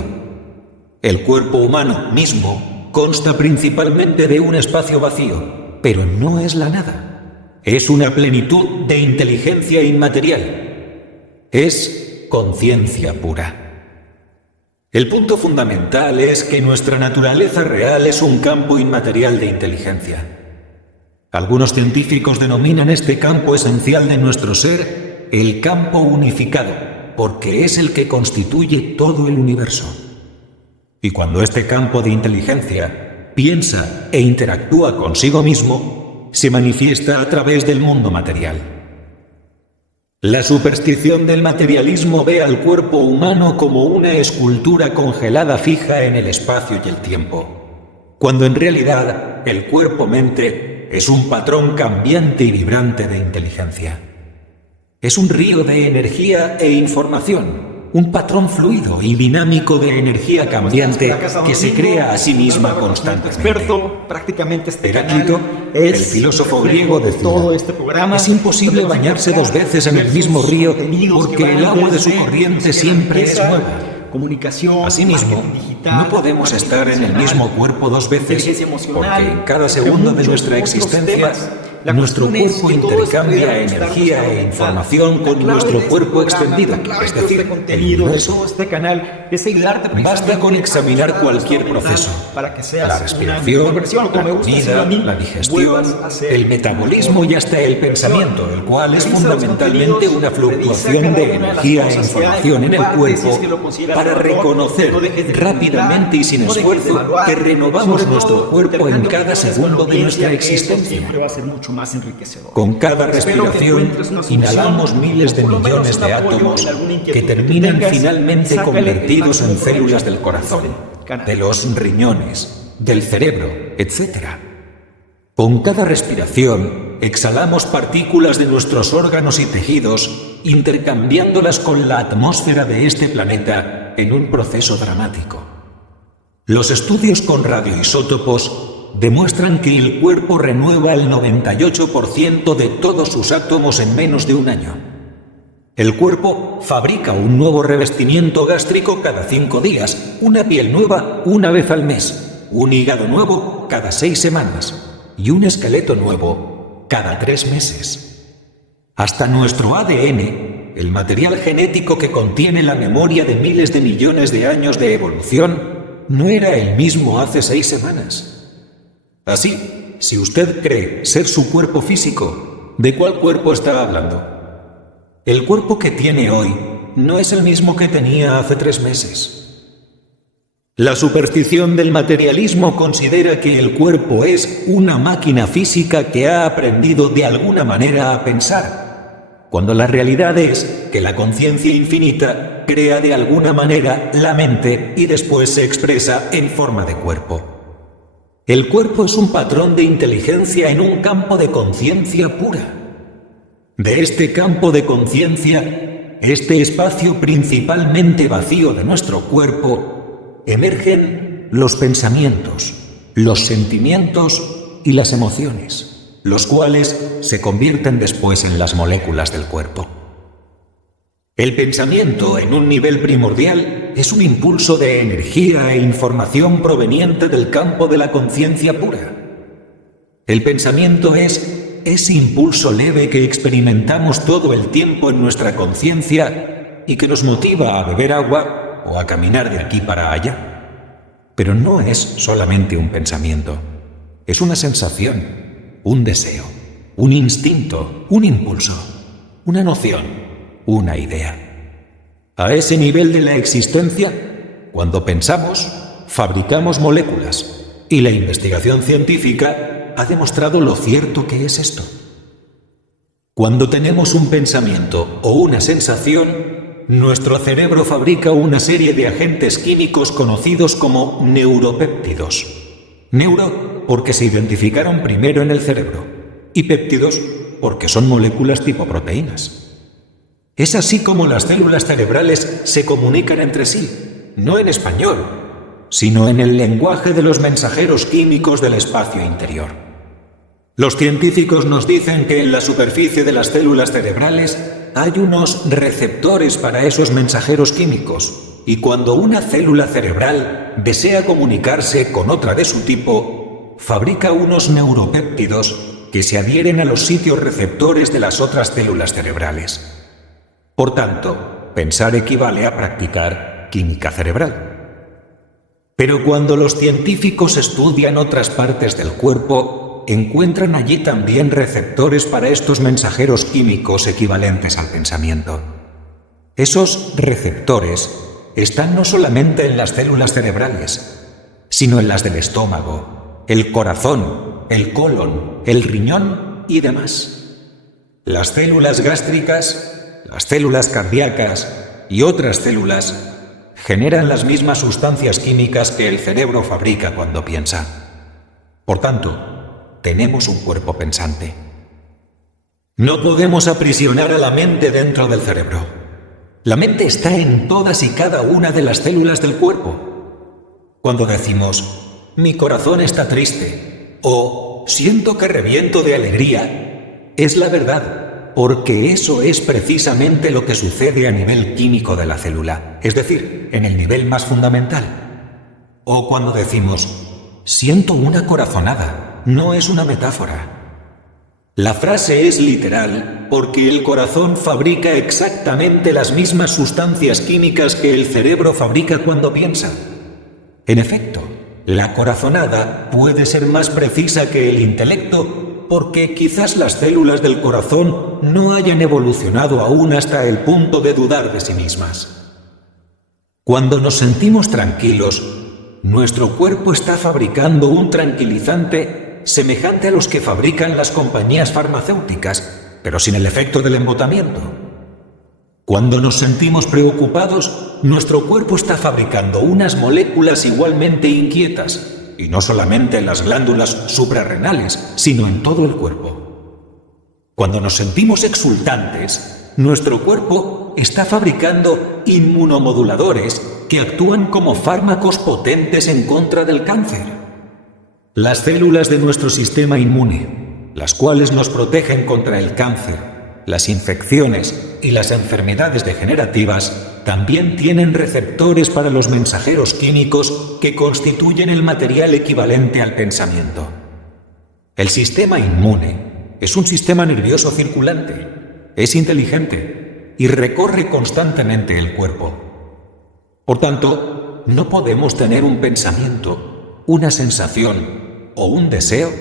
El cuerpo humano mismo consta principalmente de un espacio vacío, pero no es la nada. Es una plenitud de inteligencia inmaterial. Es conciencia pura. El punto fundamental es que nuestra naturaleza real es un campo inmaterial de inteligencia. Algunos científicos denominan este campo esencial de nuestro ser el campo unificado, porque es el que constituye todo el universo. Y cuando este campo de inteligencia piensa e interactúa consigo mismo, se manifiesta a través del mundo material. La superstición del materialismo ve al cuerpo humano como una escultura congelada fija en el espacio y el tiempo, cuando en realidad el cuerpo-mente es un patrón cambiante y vibrante de inteligencia. Es un río de energía e información, un patrón fluido y dinámico de energía cambiante que se crea a sí misma constantemente. Heráclito, el filósofo griego, decía: es imposible bañarse dos veces en el mismo río porque el agua de su corriente siempre es nueva. Asimismo, no podemos estar en el mismo cuerpo dos veces porque en cada segundo de nuestra existencia nuestro cuerpo intercambia energía e información con nuestro cuerpo extendido, es decir, el universo. Basta con examinar cualquier proceso: la respiración, la comida, la digestión, el metabolismo y hasta el pensamiento, el cual es fundamentalmente una fluctuación de energía e información en el cuerpo para reconocer rápidamente y sin esfuerzo que renovamos nuestro cuerpo en cada segundo de nuestra existencia. Con cada respiración inhalamos miles de millones de átomos que terminan finalmente convertidos en células del corazón, de los riñones, del cerebro, etc. Con cada respiración exhalamos partículas de nuestros órganos y tejidos, intercambiándolas con la atmósfera de este planeta en un proceso dramático. Los estudios con radioisótopos demuestran que el cuerpo renueva el 98% de todos sus átomos en menos de un año. El cuerpo fabrica un nuevo revestimiento gástrico cada 5 días, una piel nueva una vez al mes, un hígado nuevo cada 6 semanas y un esqueleto nuevo cada 3 meses. Hasta nuestro ADN, el material genético que contiene la memoria de miles de millones de años de evolución, no era el mismo hace 6 semanas. Así, si usted cree ser su cuerpo físico, ¿de cuál cuerpo está hablando? El cuerpo que tiene hoy no es el mismo que tenía hace 3 meses. La superstición del materialismo considera que el cuerpo es una máquina física que ha aprendido de alguna manera a pensar, cuando la realidad es que la conciencia infinita crea de alguna manera la mente y después se expresa en forma de cuerpo. El cuerpo es un patrón de inteligencia en un campo de conciencia pura. De este campo de conciencia, este espacio principalmente vacío de nuestro cuerpo, emergen los pensamientos, los sentimientos y las emociones, los cuales se convierten después en las moléculas del cuerpo. El pensamiento, en un nivel primordial, es un impulso de energía e información proveniente del campo de la conciencia pura. El pensamiento es ese impulso leve que experimentamos todo el tiempo en nuestra conciencia y que nos motiva a beber agua o a caminar de aquí para allá. Pero no es solamente un pensamiento, es una sensación, un deseo, un instinto, un impulso, una noción, una idea. A ese nivel de la existencia, cuando pensamos, fabricamos moléculas, y la investigación científica ha demostrado lo cierto que es esto. Cuando tenemos un pensamiento o una sensación, nuestro cerebro fabrica una serie de agentes químicos conocidos como neuropéptidos. Neuro porque se identificaron primero en el cerebro, y péptidos porque son moléculas tipo proteínas. Es así como las células cerebrales se comunican entre sí, no en español, sino en el lenguaje de los mensajeros químicos del espacio interior. Los científicos nos dicen que en la superficie de las células cerebrales hay unos receptores para esos mensajeros químicos, y cuando una célula cerebral desea comunicarse con otra de su tipo, fabrica unos neuropéptidos que se adhieren a los sitios receptores de las otras células cerebrales. Por tanto, pensar equivale a practicar química cerebral. Pero cuando los científicos estudian otras partes del cuerpo, encuentran allí también receptores para estos mensajeros químicos equivalentes al pensamiento. Esos receptores están no solamente en las células cerebrales, sino en las del estómago, el corazón, el colon, el riñón y demás. Las células gástricas, las células cardíacas y otras células generan las mismas sustancias químicas que el cerebro fabrica cuando piensa. Por tanto, tenemos un cuerpo pensante. No podemos aprisionar a la mente dentro del cerebro. La mente está en todas y cada una de las células del cuerpo. Cuando decimos, mi corazón está triste, o siento que reviento de alegría, es la verdad, porque eso es precisamente lo que sucede a nivel químico de la célula, es decir, en el nivel más fundamental. O cuando decimos, siento una corazonada, no es una metáfora. La frase es literal porque el corazón fabrica exactamente las mismas sustancias químicas que el cerebro fabrica cuando piensa. En efecto, la corazonada puede ser más precisa que el intelecto porque quizás las células del corazón no hayan evolucionado aún hasta el punto de dudar de sí mismas. Cuando nos sentimos tranquilos, nuestro cuerpo está fabricando un tranquilizante semejante a los que fabrican las compañías farmacéuticas, pero sin el efecto del embotamiento. Cuando nos sentimos preocupados, nuestro cuerpo está fabricando unas moléculas igualmente inquietas, y no solamente en las glándulas suprarrenales, sino en todo el cuerpo. Cuando nos sentimos exultantes, nuestro cuerpo está fabricando inmunomoduladores que actúan como fármacos potentes en contra del cáncer. Las células de nuestro sistema inmune, las cuales nos protegen contra el cáncer, las infecciones y las enfermedades degenerativas, también tienen receptores para los mensajeros químicos que constituyen el material equivalente al pensamiento. El sistema inmune es un sistema nervioso circulante, es inteligente y recorre constantemente el cuerpo. Por tanto, no podemos tener un pensamiento, una sensación o un deseo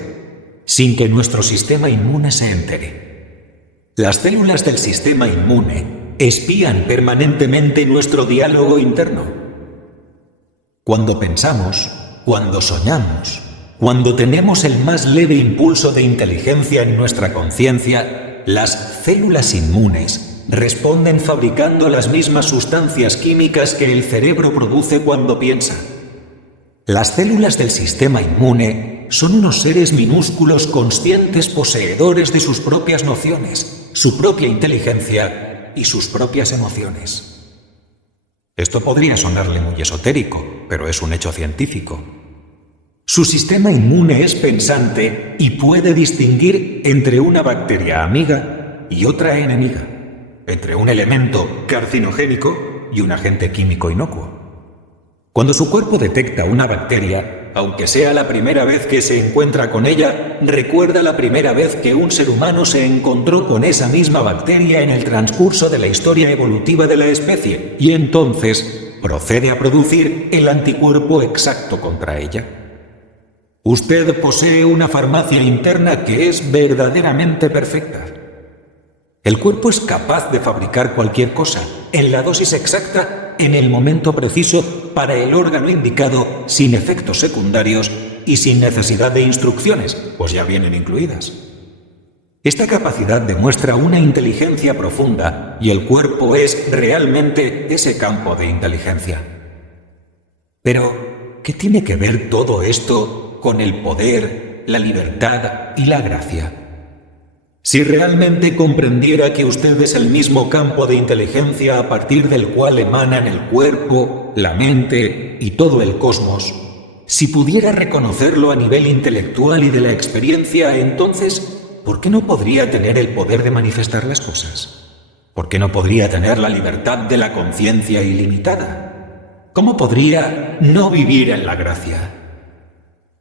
sin que nuestro sistema inmune se entere. Las células del sistema inmune espían permanentemente nuestro diálogo interno. Cuando pensamos, cuando soñamos, cuando tenemos el más leve impulso de inteligencia en nuestra conciencia, las células inmunes responden fabricando las mismas sustancias químicas que el cerebro produce cuando piensa. Las células del sistema inmune son unos seres minúsculos conscientes poseedores de sus propias nociones, su propia inteligencia y sus propias emociones. Esto podría sonarle muy esotérico, pero es un hecho científico. Su sistema inmune es pensante y puede distinguir entre una bacteria amiga y otra enemiga, entre un elemento carcinogénico y un agente químico inocuo. Cuando su cuerpo detecta una bacteria, aunque sea la primera vez que se encuentra con ella, recuerda la primera vez que un ser humano se encontró con esa misma bacteria en el transcurso de la historia evolutiva de la especie, y entonces procede a producir el anticuerpo exacto contra ella. Usted posee una farmacia interna que es verdaderamente perfecta. El cuerpo es capaz de fabricar cualquier cosa, en la dosis exacta, en el momento preciso, para el órgano indicado, sin efectos secundarios y sin necesidad de instrucciones, pues ya vienen incluidas. Esta capacidad demuestra una inteligencia profunda y el cuerpo es realmente ese campo de inteligencia. Pero, ¿qué tiene que ver todo esto con el poder, la libertad y la gracia? Si realmente comprendiera que usted es el mismo campo de inteligencia a partir del cual emanan el cuerpo, la mente y todo el cosmos, si pudiera reconocerlo a nivel intelectual y de la experiencia, entonces, ¿por qué no podría tener el poder de manifestar las cosas? ¿Por qué no podría tener la libertad de la conciencia ilimitada? ¿Cómo podría no vivir en la gracia?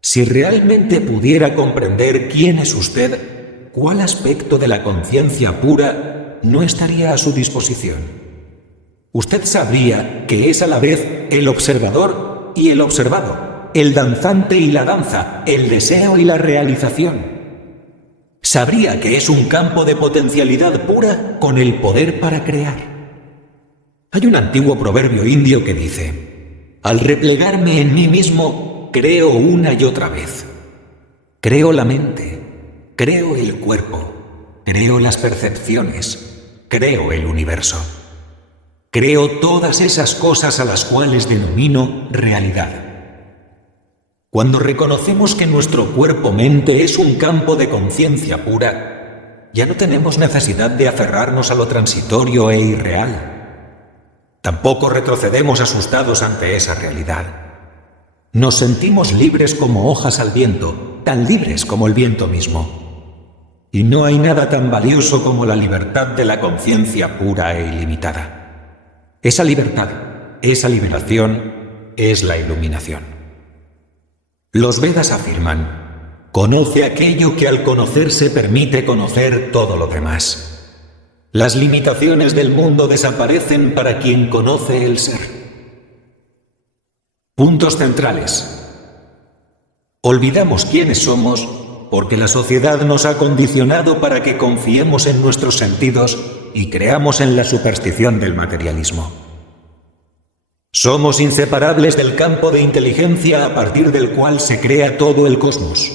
Si realmente pudiera comprender quién es usted, ¿cuál aspecto de la conciencia pura no estaría a su disposición? Usted sabría que es a la vez el observador y el observado, el danzante y la danza, el deseo y la realización. Sabría que es un campo de potencialidad pura con el poder para crear. Hay un antiguo proverbio indio que dice: al replegarme en mí mismo, creo una y otra vez. Creo la mente, creo el cuerpo, creo las percepciones, creo el universo. Creo todas esas cosas a las cuales denomino realidad. Cuando reconocemos que nuestro cuerpo-mente es un campo de conciencia pura, ya no tenemos necesidad de aferrarnos a lo transitorio e irreal. Tampoco retrocedemos asustados ante esa realidad. Nos sentimos libres como hojas al viento, tan libres como el viento mismo. Y no hay nada tan valioso como la libertad de la conciencia pura e ilimitada. Esa libertad, esa liberación, es la iluminación. Los Vedas afirman: conoce aquello que al conocerse permite conocer todo lo demás. Las limitaciones del mundo desaparecen para quien conoce el ser. Puntos centrales. Olvidamos quiénes somos porque la sociedad nos ha condicionado para que confiemos en nuestros sentidos y creamos en la superstición del materialismo. Somos inseparables del campo de inteligencia a partir del cual se crea todo el cosmos.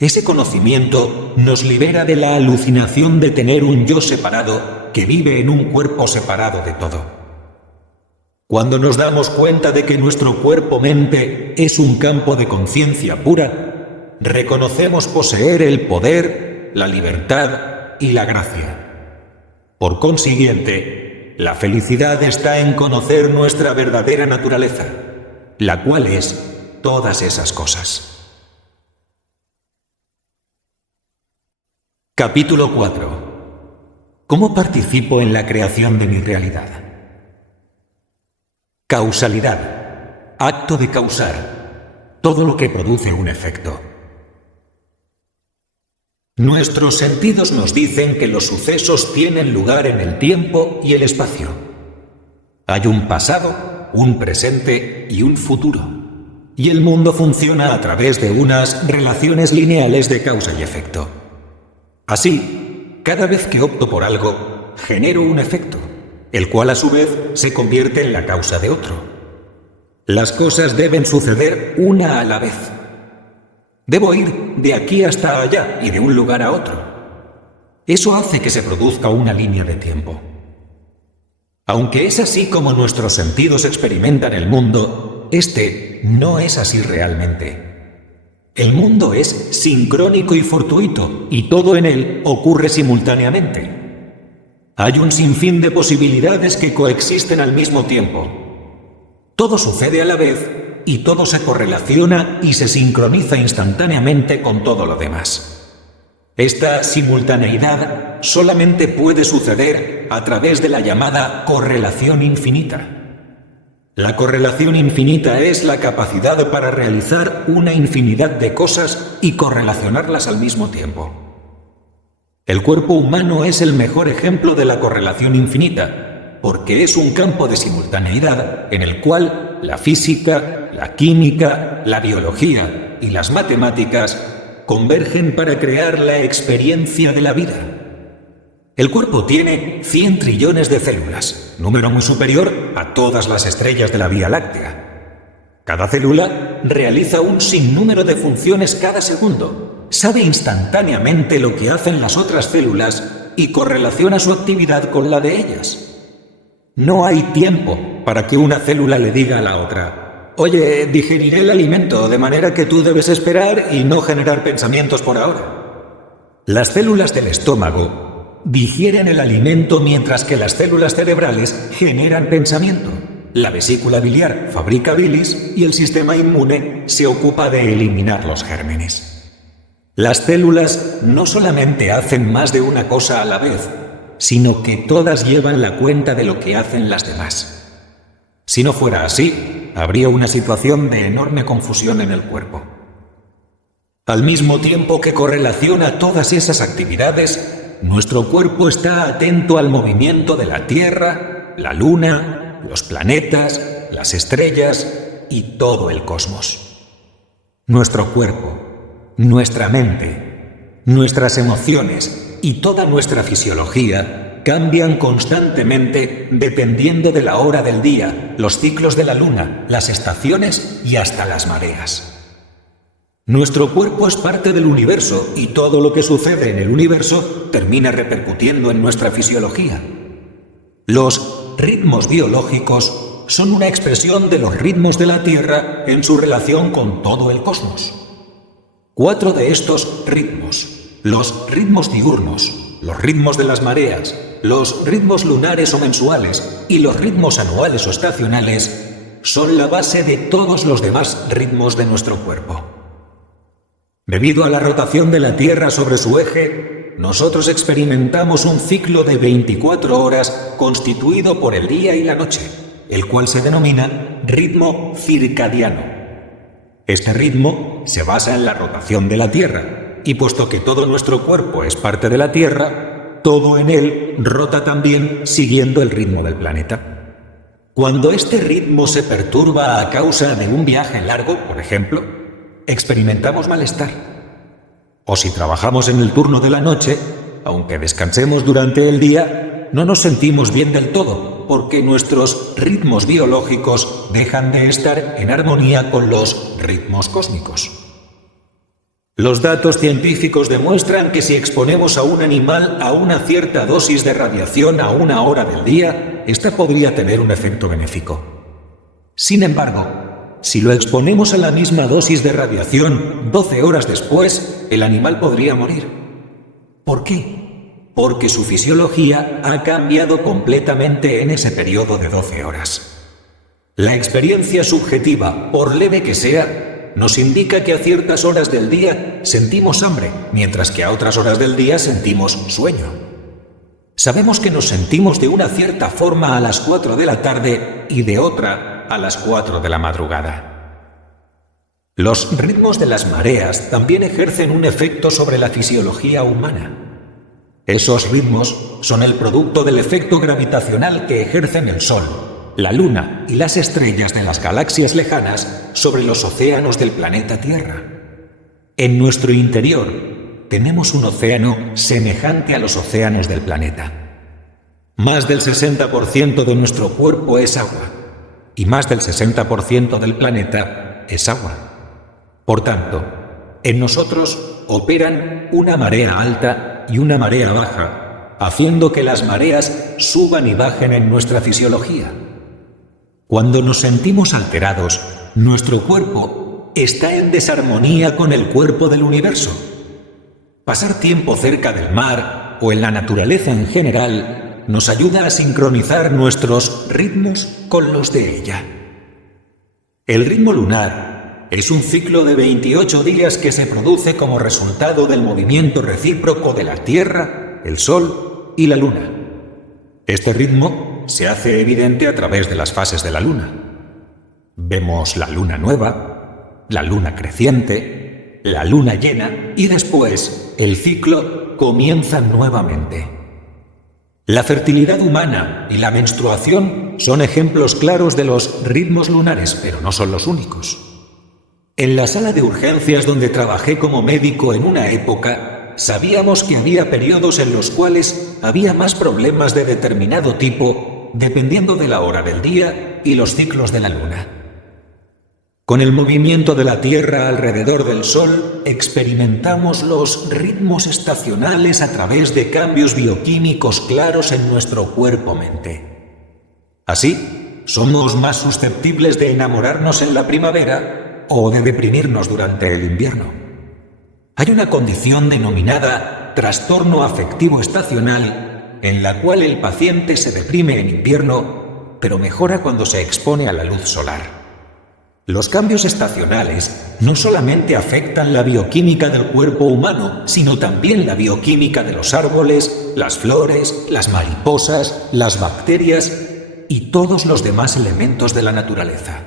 Ese conocimiento nos libera de la alucinación de tener un yo separado que vive en un cuerpo separado de todo. Cuando nos damos cuenta de que nuestro cuerpo-mente es un campo de conciencia pura, reconocemos poseer el poder, la libertad y la gracia. Por consiguiente, la felicidad está en conocer nuestra verdadera naturaleza, la cual es todas esas cosas. Capítulo 4. ¿Cómo participo en la creación de mi realidad? Causalidad. Acto de causar. Todo lo que produce un efecto. Nuestros sentidos nos dicen que los sucesos tienen lugar en el tiempo y el espacio. Hay un pasado, un presente y un futuro. Y el mundo funciona a través de unas relaciones lineales de causa y efecto. Así, cada vez que opto por algo, genero un efecto, el cual a su vez se convierte en la causa de otro. Las cosas deben suceder una a la vez. Debo ir de aquí hasta allá y de un lugar a otro. Eso hace que se produzca una línea de tiempo. Aunque es así como nuestros sentidos experimentan el mundo, este no es así realmente. El mundo es sincrónico y fortuito, y todo en él ocurre simultáneamente. Hay un sinfín de posibilidades que coexisten al mismo tiempo. Todo sucede a la vez y todo se correlaciona y se sincroniza instantáneamente con todo lo demás. Esta simultaneidad solamente puede suceder a través de la llamada correlación infinita. La correlación infinita es la capacidad para realizar una infinidad de cosas y correlacionarlas al mismo tiempo. El cuerpo humano es el mejor ejemplo de la correlación infinita, porque es un campo de simultaneidad en el cual la física, la química, la biología y las matemáticas convergen para crear la experiencia de la vida. El cuerpo tiene 100 trillones de células, número muy superior a todas las estrellas de la Vía Láctea. Cada célula realiza un sinnúmero de funciones cada segundo, sabe instantáneamente lo que hacen las otras células y correlaciona su actividad con la de ellas. No hay tiempo para que una célula le diga a la otra: oye, digeriré el alimento, de manera que tú debes esperar y no generar pensamientos por ahora. Las células del estómago digieren el alimento mientras que las células cerebrales generan pensamiento. La vesícula biliar fabrica bilis y el sistema inmune se ocupa de eliminar los gérmenes. Las células no solamente hacen más de una cosa a la vez, sino que todas llevan la cuenta de lo que hacen las demás. Si no fuera así, habría una situación de enorme confusión en el cuerpo. Al mismo tiempo que correlaciona todas esas actividades, nuestro cuerpo está atento al movimiento de la Tierra, la Luna, los planetas, las estrellas y todo el cosmos. Nuestro cuerpo, nuestra mente, nuestras emociones y toda nuestra fisiología cambian constantemente dependiendo de la hora del día, los ciclos de la luna, las estaciones y hasta las mareas. Nuestro cuerpo es parte del universo y todo lo que sucede en el universo termina repercutiendo en nuestra fisiología. Los ritmos biológicos son una expresión de los ritmos de la Tierra en su relación con todo el cosmos. 4 de estos ritmos, los ritmos diurnos, los ritmos de las mareas, los ritmos lunares o mensuales y los ritmos anuales o estacionales, son la base de todos los demás ritmos de nuestro cuerpo. Debido a la rotación de la Tierra sobre su eje, nosotros experimentamos un ciclo de 24 horas constituido por el día y la noche, el cual se denomina ritmo circadiano. Este ritmo se basa en la rotación de la Tierra, y puesto que todo nuestro cuerpo es parte de la Tierra, todo en él rota también siguiendo el ritmo del planeta. Cuando este ritmo se perturba a causa de un viaje largo, por ejemplo, experimentamos malestar. O si trabajamos en el turno de la noche, aunque descansemos durante el día, no nos sentimos bien del todo, porque nuestros ritmos biológicos dejan de estar en armonía con los ritmos cósmicos. Los datos científicos demuestran que si exponemos a un animal a una cierta dosis de radiación a una hora del día, esta podría tener un efecto benéfico. Sin embargo, si lo exponemos a la misma dosis de radiación 12 horas después, el animal podría morir. ¿Por qué? Porque su fisiología ha cambiado completamente en ese periodo de 12 horas. La experiencia subjetiva, por leve que sea, nos indica que a ciertas horas del día sentimos hambre, mientras que a otras horas del día sentimos sueño. Sabemos que nos sentimos de una cierta forma a las 4 de la tarde y de otra a las 4 de la madrugada. Los ritmos de las mareas también ejercen un efecto sobre la fisiología humana. Esos ritmos son el producto del efecto gravitacional que ejercen el Sol, la Luna y las estrellas de las galaxias lejanas sobre los océanos del planeta Tierra. En nuestro interior tenemos un océano semejante a los océanos del planeta. Más del 60% de nuestro cuerpo es agua, y más del 60% del planeta es agua. Por tanto, en nosotros operan una marea alta y una marea baja, haciendo que las mareas suban y bajen en nuestra fisiología. Cuando nos sentimos alterados, nuestro cuerpo está en desarmonía con el cuerpo del universo. Pasar tiempo cerca del mar o en la naturaleza en general nos ayuda a sincronizar nuestros ritmos con los de ella. El ritmo lunar es un ciclo de 28 días que se produce como resultado del movimiento recíproco de la Tierra, el Sol y la Luna. Este ritmo se hace evidente a través de las fases de la Luna. Vemos la Luna nueva, la Luna creciente, la Luna llena y después el ciclo comienza nuevamente. La fertilidad humana y la menstruación son ejemplos claros de los ritmos lunares, pero no son los únicos. En la sala de urgencias donde trabajé como médico en una época, sabíamos que había periodos en los cuales había más problemas de determinado tipo, dependiendo de la hora del día y los ciclos de la luna. Con el movimiento de la Tierra alrededor del Sol, experimentamos los ritmos estacionales a través de cambios bioquímicos claros en nuestro cuerpo-mente. Así, somos más susceptibles de enamorarnos en la primavera o de deprimirnos durante el invierno. Hay una condición denominada trastorno afectivo estacional en la cual el paciente se deprime en invierno, pero mejora cuando se expone a la luz solar. Los cambios estacionales no solamente afectan la bioquímica del cuerpo humano, sino también la bioquímica de los árboles, las flores, las mariposas, las bacterias y todos los demás elementos de la naturaleza.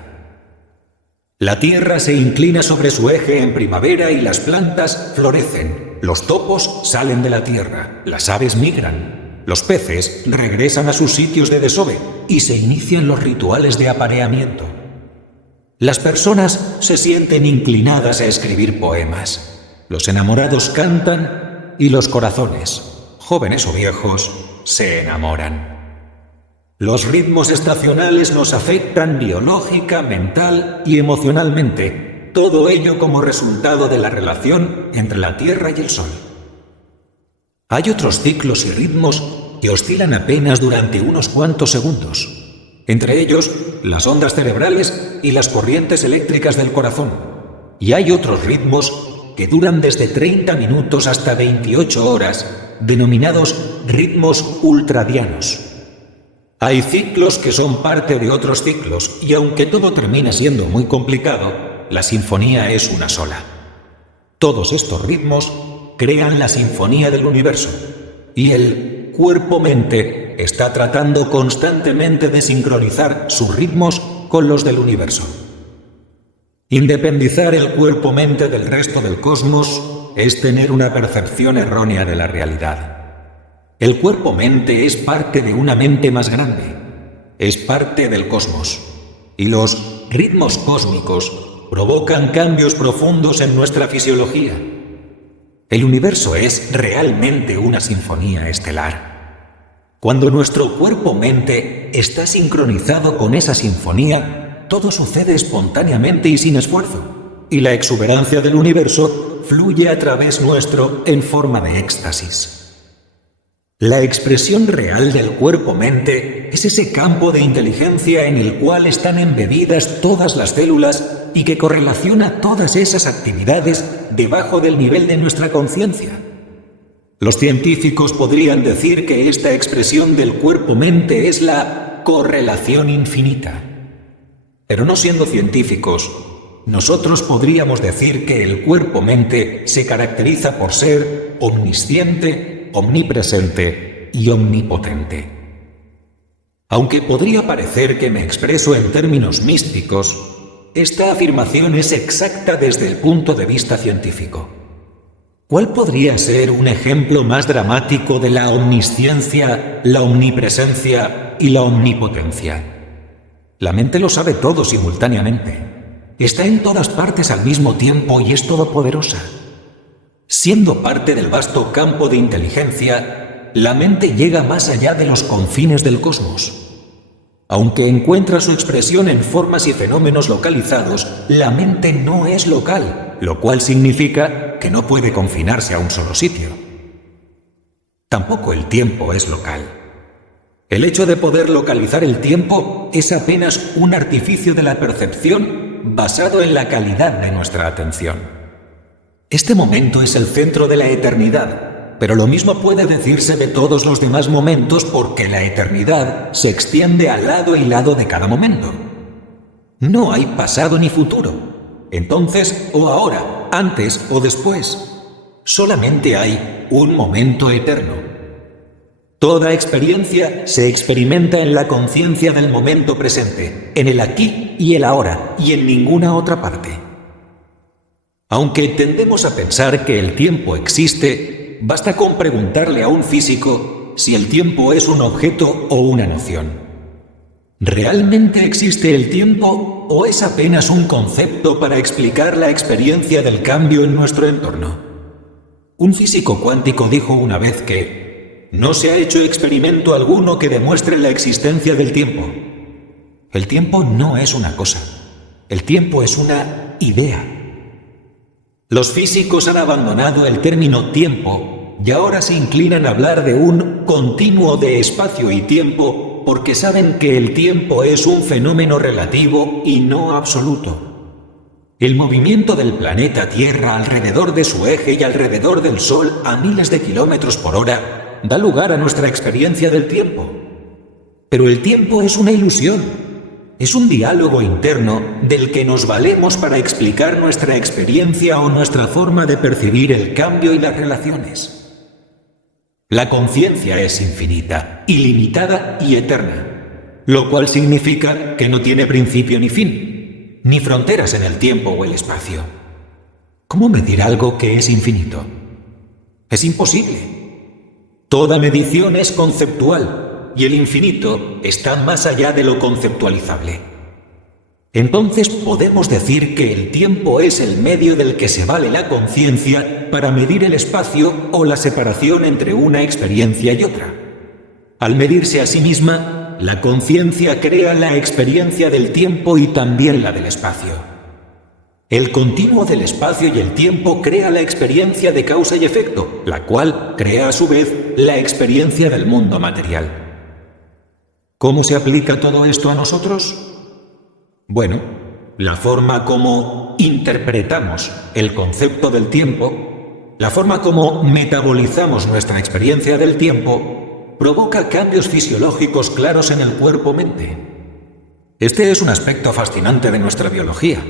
La Tierra se inclina sobre su eje en primavera y las plantas florecen. Los topos salen de la tierra, las aves migran, los peces regresan a sus sitios de desove y se inician los rituales de apareamiento. Las personas se sienten inclinadas a escribir poemas. Los enamorados cantan y los corazones, jóvenes o viejos, se enamoran. Los ritmos estacionales nos afectan biológica, mental y emocionalmente, todo ello como resultado de la relación entre la Tierra y el Sol. Hay otros ciclos y ritmos que oscilan apenas durante unos cuantos segundos, entre ellos las ondas cerebrales y las corrientes eléctricas del corazón. Y hay otros ritmos que duran desde 30 minutos hasta 28 horas, denominados ritmos ultradianos. Hay ciclos que son parte de otros ciclos, y aunque todo termina siendo muy complicado, la sinfonía es una sola. Todos estos ritmos crean la sinfonía del universo, y el cuerpo-mente está tratando constantemente de sincronizar sus ritmos con los del universo. Independizar el cuerpo-mente del resto del cosmos es tener una percepción errónea de la realidad. El cuerpo-mente es parte de una mente más grande, es parte del cosmos, y los ritmos cósmicos provocan cambios profundos en nuestra fisiología. El universo es realmente una sinfonía estelar. Cuando nuestro cuerpo-mente está sincronizado con esa sinfonía, todo sucede espontáneamente y sin esfuerzo, y la exuberancia del universo fluye a través nuestro en forma de éxtasis. La expresión real del cuerpo-mente es ese campo de inteligencia en el cual están embebidas todas las células y que correlaciona todas esas actividades debajo del nivel de nuestra conciencia. Los científicos podrían decir que esta expresión del cuerpo-mente es la correlación infinita. Pero no siendo científicos, nosotros podríamos decir que el cuerpo-mente se caracteriza por ser omnisciente, omnipresente y omnipotente. Aunque podría parecer que me expreso en términos místicos, esta afirmación es exacta desde el punto de vista científico. ¿Cuál podría ser un ejemplo más dramático de la omnisciencia, la omnipresencia y la omnipotencia? La mente lo sabe todo simultáneamente. Está en todas partes al mismo tiempo y es todopoderosa. Siendo parte del vasto campo de inteligencia, la mente llega más allá de los confines del cosmos. Aunque encuentra su expresión en formas y fenómenos localizados, la mente no es local, lo cual significa que no puede confinarse a un solo sitio. Tampoco el tiempo es local. El hecho de poder localizar el tiempo es apenas un artificio de la percepción basado en la calidad de nuestra atención. Este momento es el centro de la eternidad, pero lo mismo puede decirse de todos los demás momentos porque la eternidad se extiende al lado y lado de cada momento. No hay pasado ni futuro, entonces o ahora, antes o después. Solamente hay un momento eterno. Toda experiencia se experimenta en la conciencia del momento presente, en el aquí y el ahora, y en ninguna otra parte. Aunque tendemos a pensar que el tiempo existe, basta con preguntarle a un físico si el tiempo es un objeto o una noción. ¿Realmente existe el tiempo o es apenas un concepto para explicar la experiencia del cambio en nuestro entorno? Un físico cuántico dijo una vez que no se ha hecho experimento alguno que demuestre la existencia del tiempo. El tiempo no es una cosa, el tiempo es una idea. Los físicos han abandonado el término tiempo y ahora se inclinan a hablar de un continuo de espacio y tiempo porque saben que el tiempo es un fenómeno relativo y no absoluto. El movimiento del planeta Tierra alrededor de su eje y alrededor del Sol a miles de kilómetros por hora da lugar a nuestra experiencia del tiempo. Pero el tiempo es una ilusión. Es un diálogo interno del que nos valemos para explicar nuestra experiencia o nuestra forma de percibir el cambio y las relaciones. La conciencia es infinita, ilimitada y eterna. lo cual significa que no tiene principio ni fin, ni fronteras en el tiempo o el espacio. ¿Cómo medir algo que es infinito? Es imposible. Toda medición es conceptual y el infinito está más allá de lo conceptualizable. Entonces podemos decir que el tiempo es el medio del que se vale la conciencia para medir el espacio o la separación entre una experiencia y otra. Al medirse a sí misma, la conciencia crea la experiencia del tiempo y también la del espacio. El continuo del espacio y el tiempo crea la experiencia de causa y efecto, la cual crea a su vez la experiencia del mundo material. ¿Cómo se aplica todo esto a nosotros? Bueno, la forma como interpretamos el concepto del tiempo, la forma como metabolizamos nuestra experiencia del tiempo, provoca cambios fisiológicos claros en el cuerpo-mente. Este es un aspecto fascinante de nuestra biología.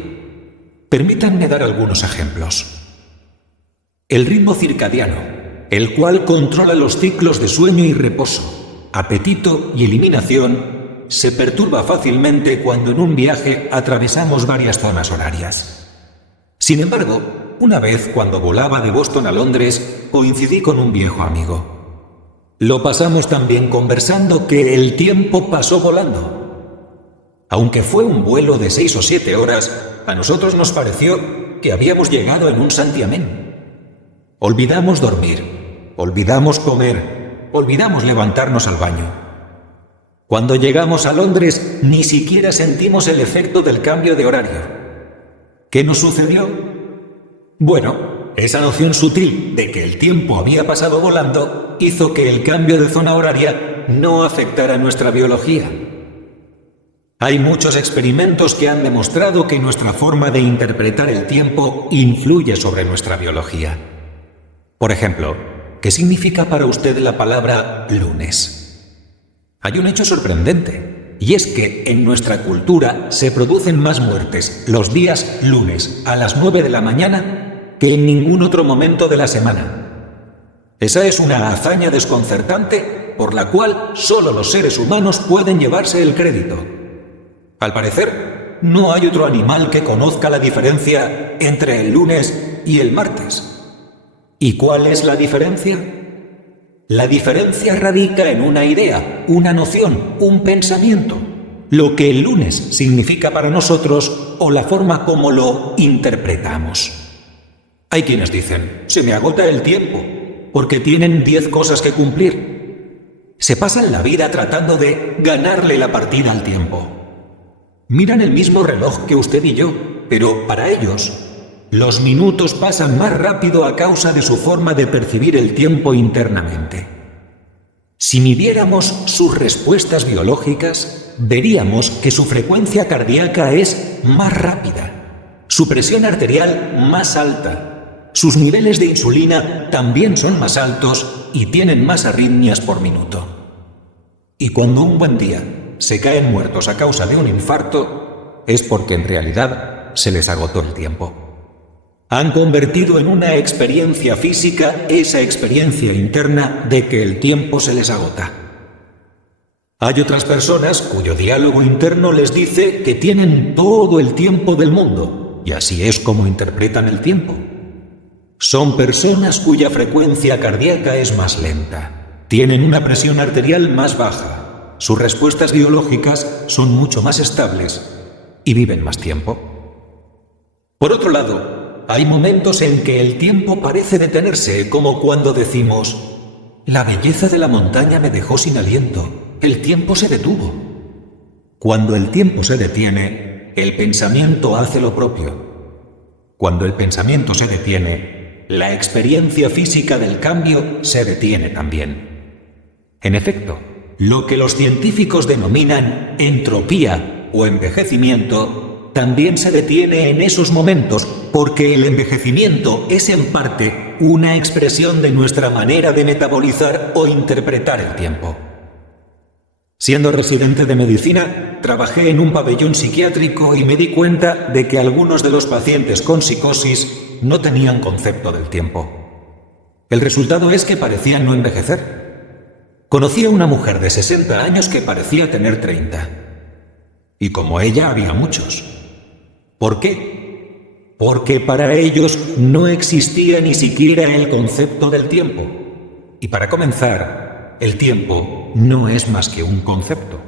Permítanme dar algunos ejemplos. El ritmo circadiano, el cual controla los ciclos de sueño y reposo, apetito y eliminación, se perturba fácilmente cuando en un viaje atravesamos varias zonas horarias. Sin embargo, una vez cuando volaba de Boston a Londres, coincidí con un viejo amigo. Lo pasamos tan bien conversando que el tiempo pasó volando. Aunque fue un vuelo de 6 o 7 horas, a nosotros nos pareció que habíamos llegado en un santiamén. Olvidamos dormir, olvidamos comer, olvidamos levantarnos al baño. Cuando llegamos a Londres, ni siquiera sentimos el efecto del cambio de horario. ¿Qué nos sucedió? Bueno, esa noción sutil de que el tiempo había pasado volando hizo que el cambio de zona horaria no afectara nuestra biología. Hay muchos experimentos que han demostrado que nuestra forma de interpretar el tiempo influye sobre nuestra biología. Por ejemplo, ¿qué significa para usted la palabra lunes? Hay un hecho sorprendente, y es que en nuestra cultura se producen más muertes los días lunes a las 9 de la mañana que en ningún otro momento de la semana. Esa es una hazaña desconcertante por la cual solo los seres humanos pueden llevarse el crédito. Al parecer, no hay otro animal que conozca la diferencia entre el lunes y el martes. ¿Y cuál es la diferencia? La diferencia radica en una idea, una noción, un pensamiento, lo que el lunes significa para nosotros o la forma como lo interpretamos. Hay quienes dicen, se me agota el tiempo, porque tienen 10 cosas que cumplir. Se pasan la vida tratando de ganarle la partida al tiempo. Miran el mismo reloj que usted y yo, pero para ellos, los minutos pasan más rápido a causa de su forma de percibir el tiempo internamente. Si midiéramos sus respuestas biológicas, veríamos que su frecuencia cardíaca es más rápida, su presión arterial más alta, sus niveles de insulina también son más altos y tienen más arritmias por minuto. Y cuando un buen día se caen muertos a causa de un infarto, es porque en realidad se les agotó el tiempo. Han convertido en una experiencia física esa experiencia interna de que el tiempo se les agota. Hay otras personas cuyo diálogo interno les dice que tienen todo el tiempo del mundo, y así es como interpretan el tiempo. Son personas cuya frecuencia cardíaca es más lenta, tienen una presión arterial más baja, sus respuestas biológicas son mucho más estables y viven más tiempo. Por otro lado, hay momentos en que el tiempo parece detenerse, como cuando decimos, la belleza de la montaña me dejó sin aliento, el tiempo se detuvo. Cuando el tiempo se detiene, el pensamiento hace lo propio. Cuando el pensamiento se detiene, la experiencia física del cambio se detiene también. En efecto, lo que los científicos denominan entropía o envejecimiento también se detiene en esos momentos porque el envejecimiento es en parte una expresión de nuestra manera de metabolizar o interpretar el tiempo. Siendo residente de medicina, trabajé en un pabellón psiquiátrico y me di cuenta de que algunos de los pacientes con psicosis no tenían concepto del tiempo. El resultado es que parecían no envejecer. Conocí a una mujer de 60 años que parecía tener 30. Y como ella había muchos. ¿Por qué? Porque para ellos no existía ni siquiera el concepto del tiempo. Y para comenzar, el tiempo no es más que un concepto.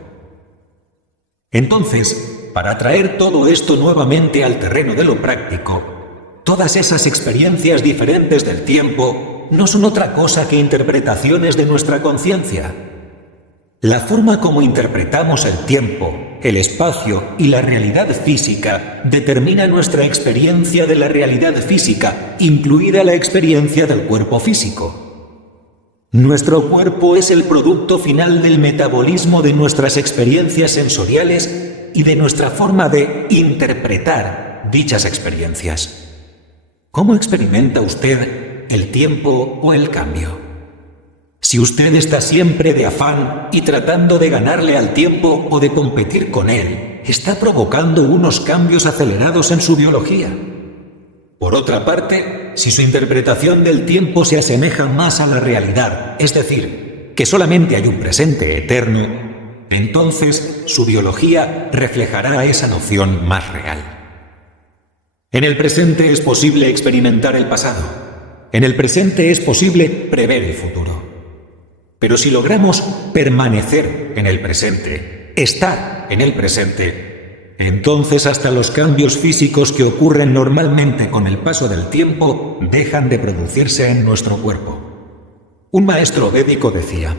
Entonces, para traer todo esto nuevamente al terreno de lo práctico, todas esas experiencias diferentes del tiempo no son otra cosa que interpretaciones de nuestra conciencia. La forma como interpretamos el tiempo, el espacio y la realidad física determina nuestra experiencia de la realidad física, incluida la experiencia del cuerpo físico. Nuestro cuerpo es el producto final del metabolismo de nuestras experiencias sensoriales y de nuestra forma de interpretar dichas experiencias. ¿Cómo experimenta usted el tiempo o el cambio? Si usted está siempre de afán y tratando de ganarle al tiempo o de competir con él, está provocando unos cambios acelerados en su biología. Por otra parte, si su interpretación del tiempo se asemeja más a la realidad, es decir, que solamente hay un presente eterno, entonces su biología reflejará esa noción más real. En el presente es posible experimentar el pasado. En el presente es posible prever el futuro. Pero si logramos permanecer en el presente, estar en el presente, entonces hasta los cambios físicos que ocurren normalmente con el paso del tiempo dejan de producirse en nuestro cuerpo. Un maestro védico decía: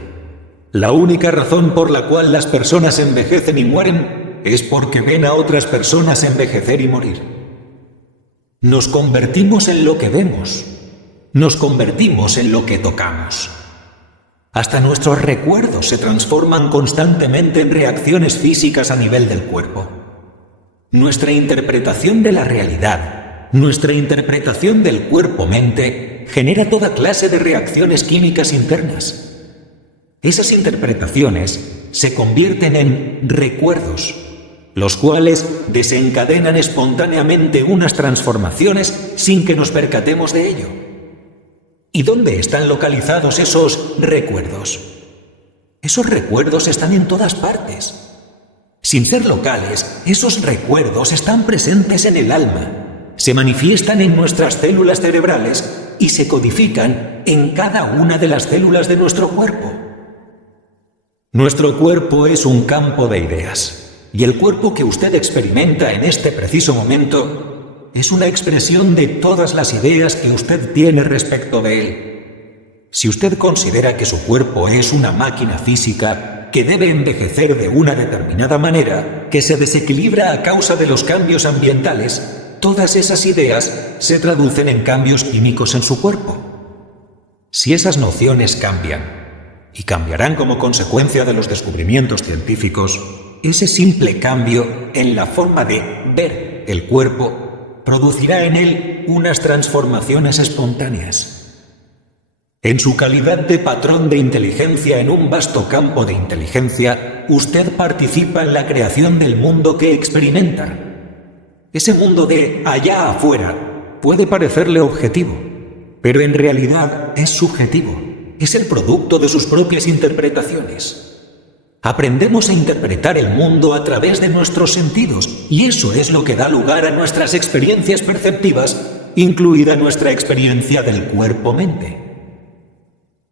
la única razón por la cual las personas envejecen y mueren es porque ven a otras personas envejecer y morir. Nos convertimos en lo que vemos. Nos convertimos en lo que tocamos. Hasta nuestros recuerdos se transforman constantemente en reacciones físicas a nivel del cuerpo. Nuestra interpretación de la realidad, nuestra interpretación del cuerpo-mente, genera toda clase de reacciones químicas internas. Esas interpretaciones se convierten en recuerdos, los cuales desencadenan espontáneamente unas transformaciones sin que nos percatemos de ello. ¿Y dónde están localizados esos recuerdos? Esos recuerdos están en todas partes. Sin ser locales, esos recuerdos están presentes en el alma, se manifiestan en nuestras células cerebrales y se codifican en cada una de las células de nuestro cuerpo. Nuestro cuerpo es un campo de ideas, y el cuerpo que usted experimenta en este preciso momento es una expresión de todas las ideas que usted tiene respecto de él. Si usted considera que su cuerpo es una máquina física que debe envejecer de una determinada manera, que se desequilibra a causa de los cambios ambientales, todas esas ideas se traducen en cambios químicos en su cuerpo. Si esas nociones cambian, y cambiarán como consecuencia de los descubrimientos científicos, ese simple cambio en la forma de ver el cuerpo producirá en él unas transformaciones espontáneas. En su calidad de patrón de inteligencia en un vasto campo de inteligencia, usted participa en la creación del mundo que experimenta. Ese mundo de allá afuera puede parecerle objetivo, pero en realidad es subjetivo. Es el producto de sus propias interpretaciones. Aprendemos a interpretar el mundo a través de nuestros sentidos, y eso es lo que da lugar a nuestras experiencias perceptivas, incluida nuestra experiencia del cuerpo-mente.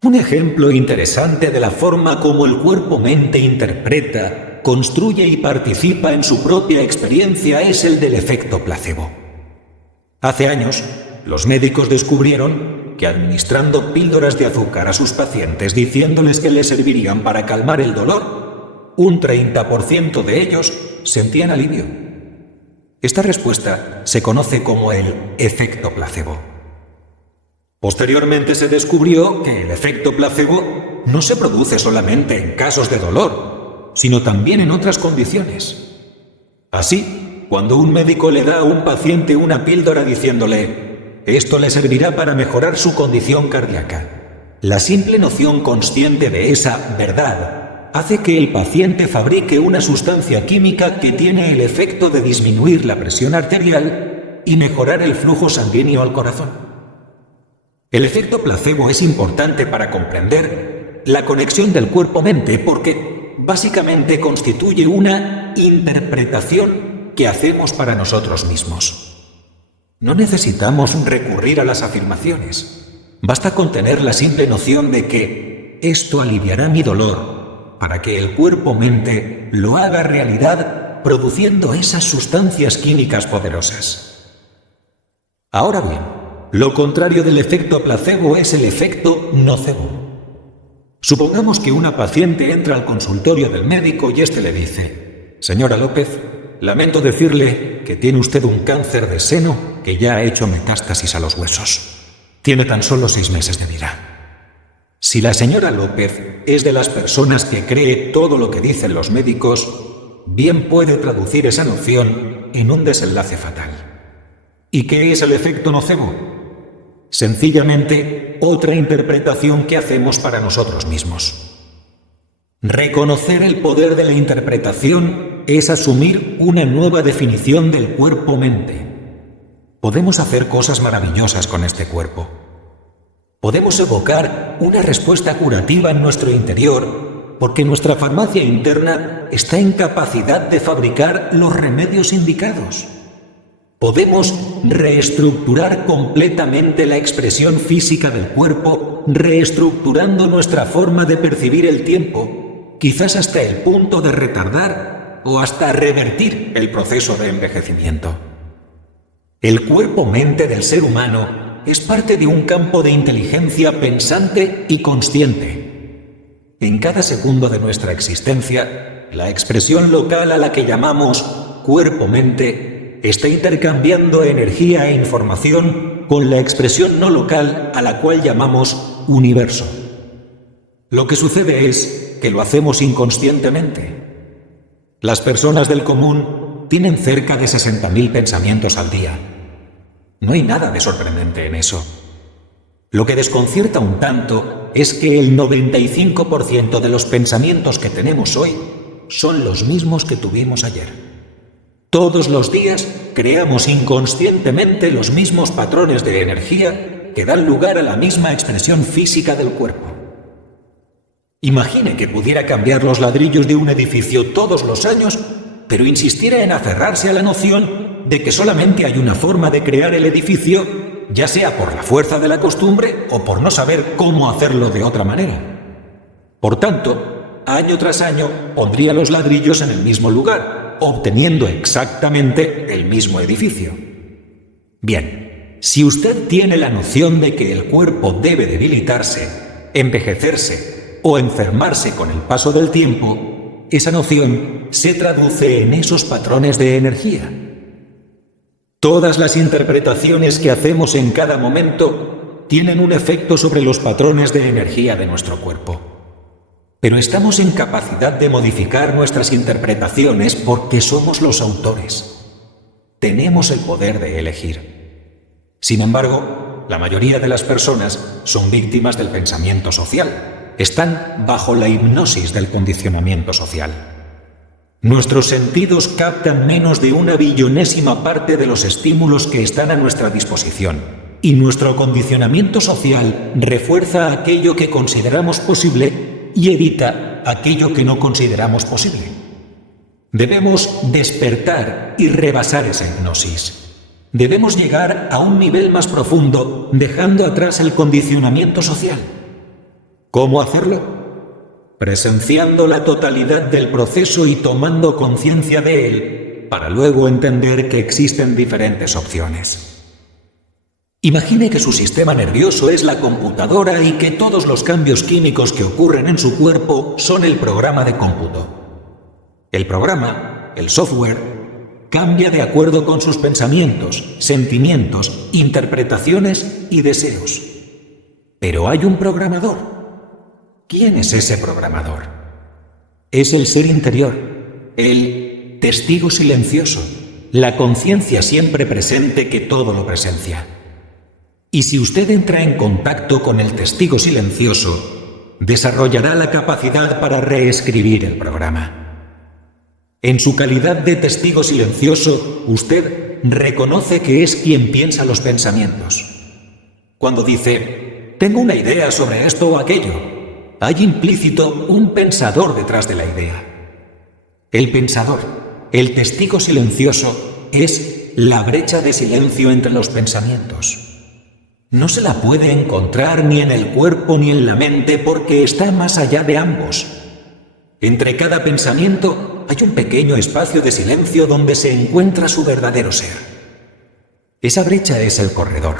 Un ejemplo interesante de la forma como el cuerpo-mente interpreta, construye y participa en su propia experiencia es el del efecto placebo. Hace años, los médicos descubrieron que administrando píldoras de azúcar a sus pacientes diciéndoles que les servirían para calmar el dolor, un 30% de ellos sentían alivio. Esta respuesta se conoce como el efecto placebo. Posteriormente se descubrió que el efecto placebo no se produce solamente en casos de dolor, sino también en otras condiciones. Así, cuando un médico le da a un paciente una píldora diciéndole «esto le servirá para mejorar su condición cardíaca», la simple noción consciente de esa verdad hace que el paciente fabrique una sustancia química que tiene el efecto de disminuir la presión arterial y mejorar el flujo sanguíneo al corazón. El efecto placebo es importante para comprender la conexión del cuerpo-mente, porque básicamente constituye una interpretación que hacemos para nosotros mismos. No necesitamos recurrir a las afirmaciones. Basta con tener la simple noción de que esto aliviará mi dolor para que el cuerpo-mente lo haga realidad, produciendo esas sustancias químicas poderosas. Ahora bien, lo contrario del efecto placebo es el efecto nocebo. Supongamos que una paciente entra al consultorio del médico y éste le dice: «Señora López, lamento decirle que tiene usted un cáncer de seno que ya ha hecho metástasis a los huesos. Tiene tan solo 6 meses de vida». Si la señora López es de las personas que cree todo lo que dicen los médicos, bien puede traducir esa noción en un desenlace fatal. ¿Y qué es el efecto nocebo? Sencillamente, otra interpretación que hacemos para nosotros mismos. Reconocer el poder de la interpretación es asumir una nueva definición del cuerpo-mente. Podemos hacer cosas maravillosas con este cuerpo. Podemos evocar una respuesta curativa en nuestro interior porque nuestra farmacia interna está en capacidad de fabricar los remedios indicados. Podemos reestructurar completamente la expresión física del cuerpo, reestructurando nuestra forma de percibir el tiempo, quizás hasta el punto de retardar o hasta revertir el proceso de envejecimiento. El cuerpo-mente del ser humano es parte de un campo de inteligencia pensante y consciente. En cada segundo de nuestra existencia, la expresión local a la que llamamos cuerpo-mente está intercambiando energía e información con la expresión no local a la cual llamamos universo. Lo que sucede es que lo hacemos inconscientemente. Las personas del común tienen cerca de 60.000 pensamientos al día. No hay nada de sorprendente en eso. Lo que desconcierta un tanto es que el 95% de los pensamientos que tenemos hoy son los mismos que tuvimos ayer. Todos los días creamos inconscientemente los mismos patrones de energía que dan lugar a la misma expresión física del cuerpo. Imagine que pudiera cambiar los ladrillos de un edificio todos los años, pero insistiera en aferrarse a la noción de que solamente hay una forma de crear el edificio, ya sea por la fuerza de la costumbre o por no saber cómo hacerlo de otra manera. Por tanto, año tras año pondría los ladrillos en el mismo lugar, obteniendo exactamente el mismo edificio. Bien, si usted tiene la noción de que el cuerpo debe debilitarse, envejecerse o enfermarse con el paso del tiempo, esa noción se traduce en esos patrones de energía. Todas las interpretaciones que hacemos en cada momento tienen un efecto sobre los patrones de energía de nuestro cuerpo. Pero estamos en capacidad de modificar nuestras interpretaciones porque somos los autores. Tenemos el poder de elegir. Sin embargo, la mayoría de las personas son víctimas del pensamiento social. Están bajo la hipnosis del condicionamiento social. Nuestros sentidos captan menos de 1/billonésima parte de los estímulos que están a nuestra disposición, y nuestro condicionamiento social refuerza aquello que consideramos posible y evita aquello que no consideramos posible. Debemos despertar y rebasar esa hipnosis. Debemos llegar a un nivel más profundo, dejando atrás el condicionamiento social. ¿Cómo hacerlo? Presenciando la totalidad del proceso y tomando conciencia de él, para luego entender que existen diferentes opciones. Imagine que su sistema nervioso es la computadora y que todos los cambios químicos que ocurren en su cuerpo son el programa de cómputo. El programa, el software, cambia de acuerdo con sus pensamientos, sentimientos, interpretaciones y deseos. Pero hay un programador. ¿Quién es ese programador? Es el ser interior, el testigo silencioso, la conciencia siempre presente que todo lo presencia. Y si usted entra en contacto con el testigo silencioso, desarrollará la capacidad para reescribir el programa. En su calidad de testigo silencioso, usted reconoce que es quien piensa los pensamientos. Cuando dice, tengo una idea sobre esto o aquello, hay implícito un pensador detrás de la idea. El pensador, el testigo silencioso, es la brecha de silencio entre los pensamientos. No se la puede encontrar ni en el cuerpo ni en la mente porque está más allá de ambos. Entre cada pensamiento hay un pequeño espacio de silencio donde se encuentra su verdadero ser. Esa brecha es el corredor,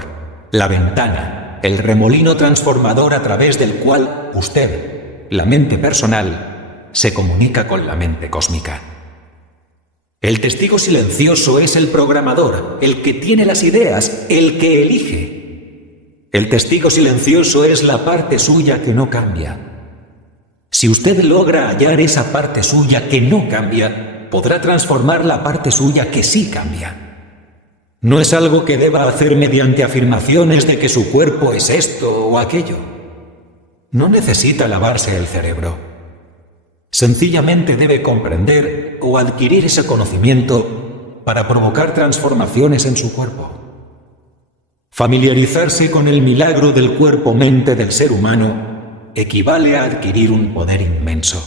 la ventana, el remolino transformador a través del cual usted, la mente personal, se comunica con la mente cósmica. El testigo silencioso es el programador, el que tiene las ideas, el que elige. El testigo silencioso es la parte suya que no cambia. Si usted logra hallar esa parte suya que no cambia, podrá transformar la parte suya que sí cambia. No es algo que deba hacer mediante afirmaciones de que su cuerpo es esto o aquello. No necesita lavarse el cerebro. Sencillamente debe comprender o adquirir ese conocimiento para provocar transformaciones en su cuerpo. Familiarizarse con el milagro del cuerpo-mente del ser humano equivale a adquirir un poder inmenso.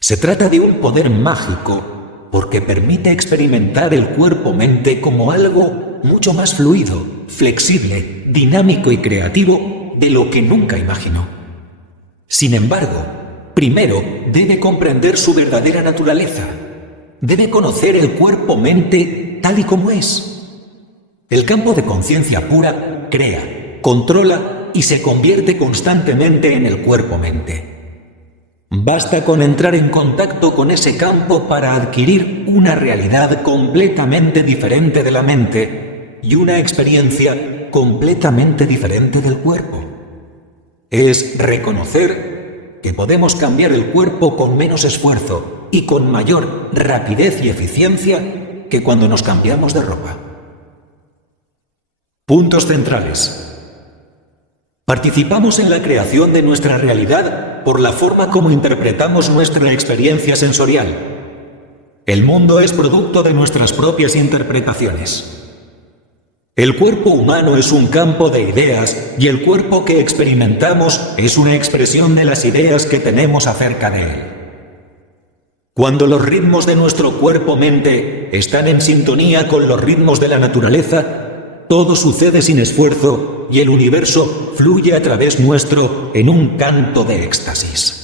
Se trata de un poder mágico porque permite experimentar el cuerpo-mente como algo mucho más fluido, flexible, dinámico y creativo de lo que nunca imaginó. Sin embargo, primero debe comprender su verdadera naturaleza. Debe conocer el cuerpo-mente tal y como es. El campo de conciencia pura crea, controla y se convierte constantemente en el cuerpo-mente. Basta con entrar en contacto con ese campo para adquirir una realidad completamente diferente de la mente y una experiencia completamente diferente del cuerpo. Es reconocer que podemos cambiar el cuerpo con menos esfuerzo y con mayor rapidez y eficiencia que cuando nos cambiamos de ropa. Puntos centrales. Participamos en la creación de nuestra realidad por la forma como interpretamos nuestra experiencia sensorial. El mundo es producto de nuestras propias interpretaciones. El cuerpo humano es un campo de ideas y el cuerpo que experimentamos es una expresión de las ideas que tenemos acerca de él. Cuando los ritmos de nuestro cuerpo-mente están en sintonía con los ritmos de la naturaleza, todo sucede sin esfuerzo y el universo fluye a través nuestro en un canto de éxtasis.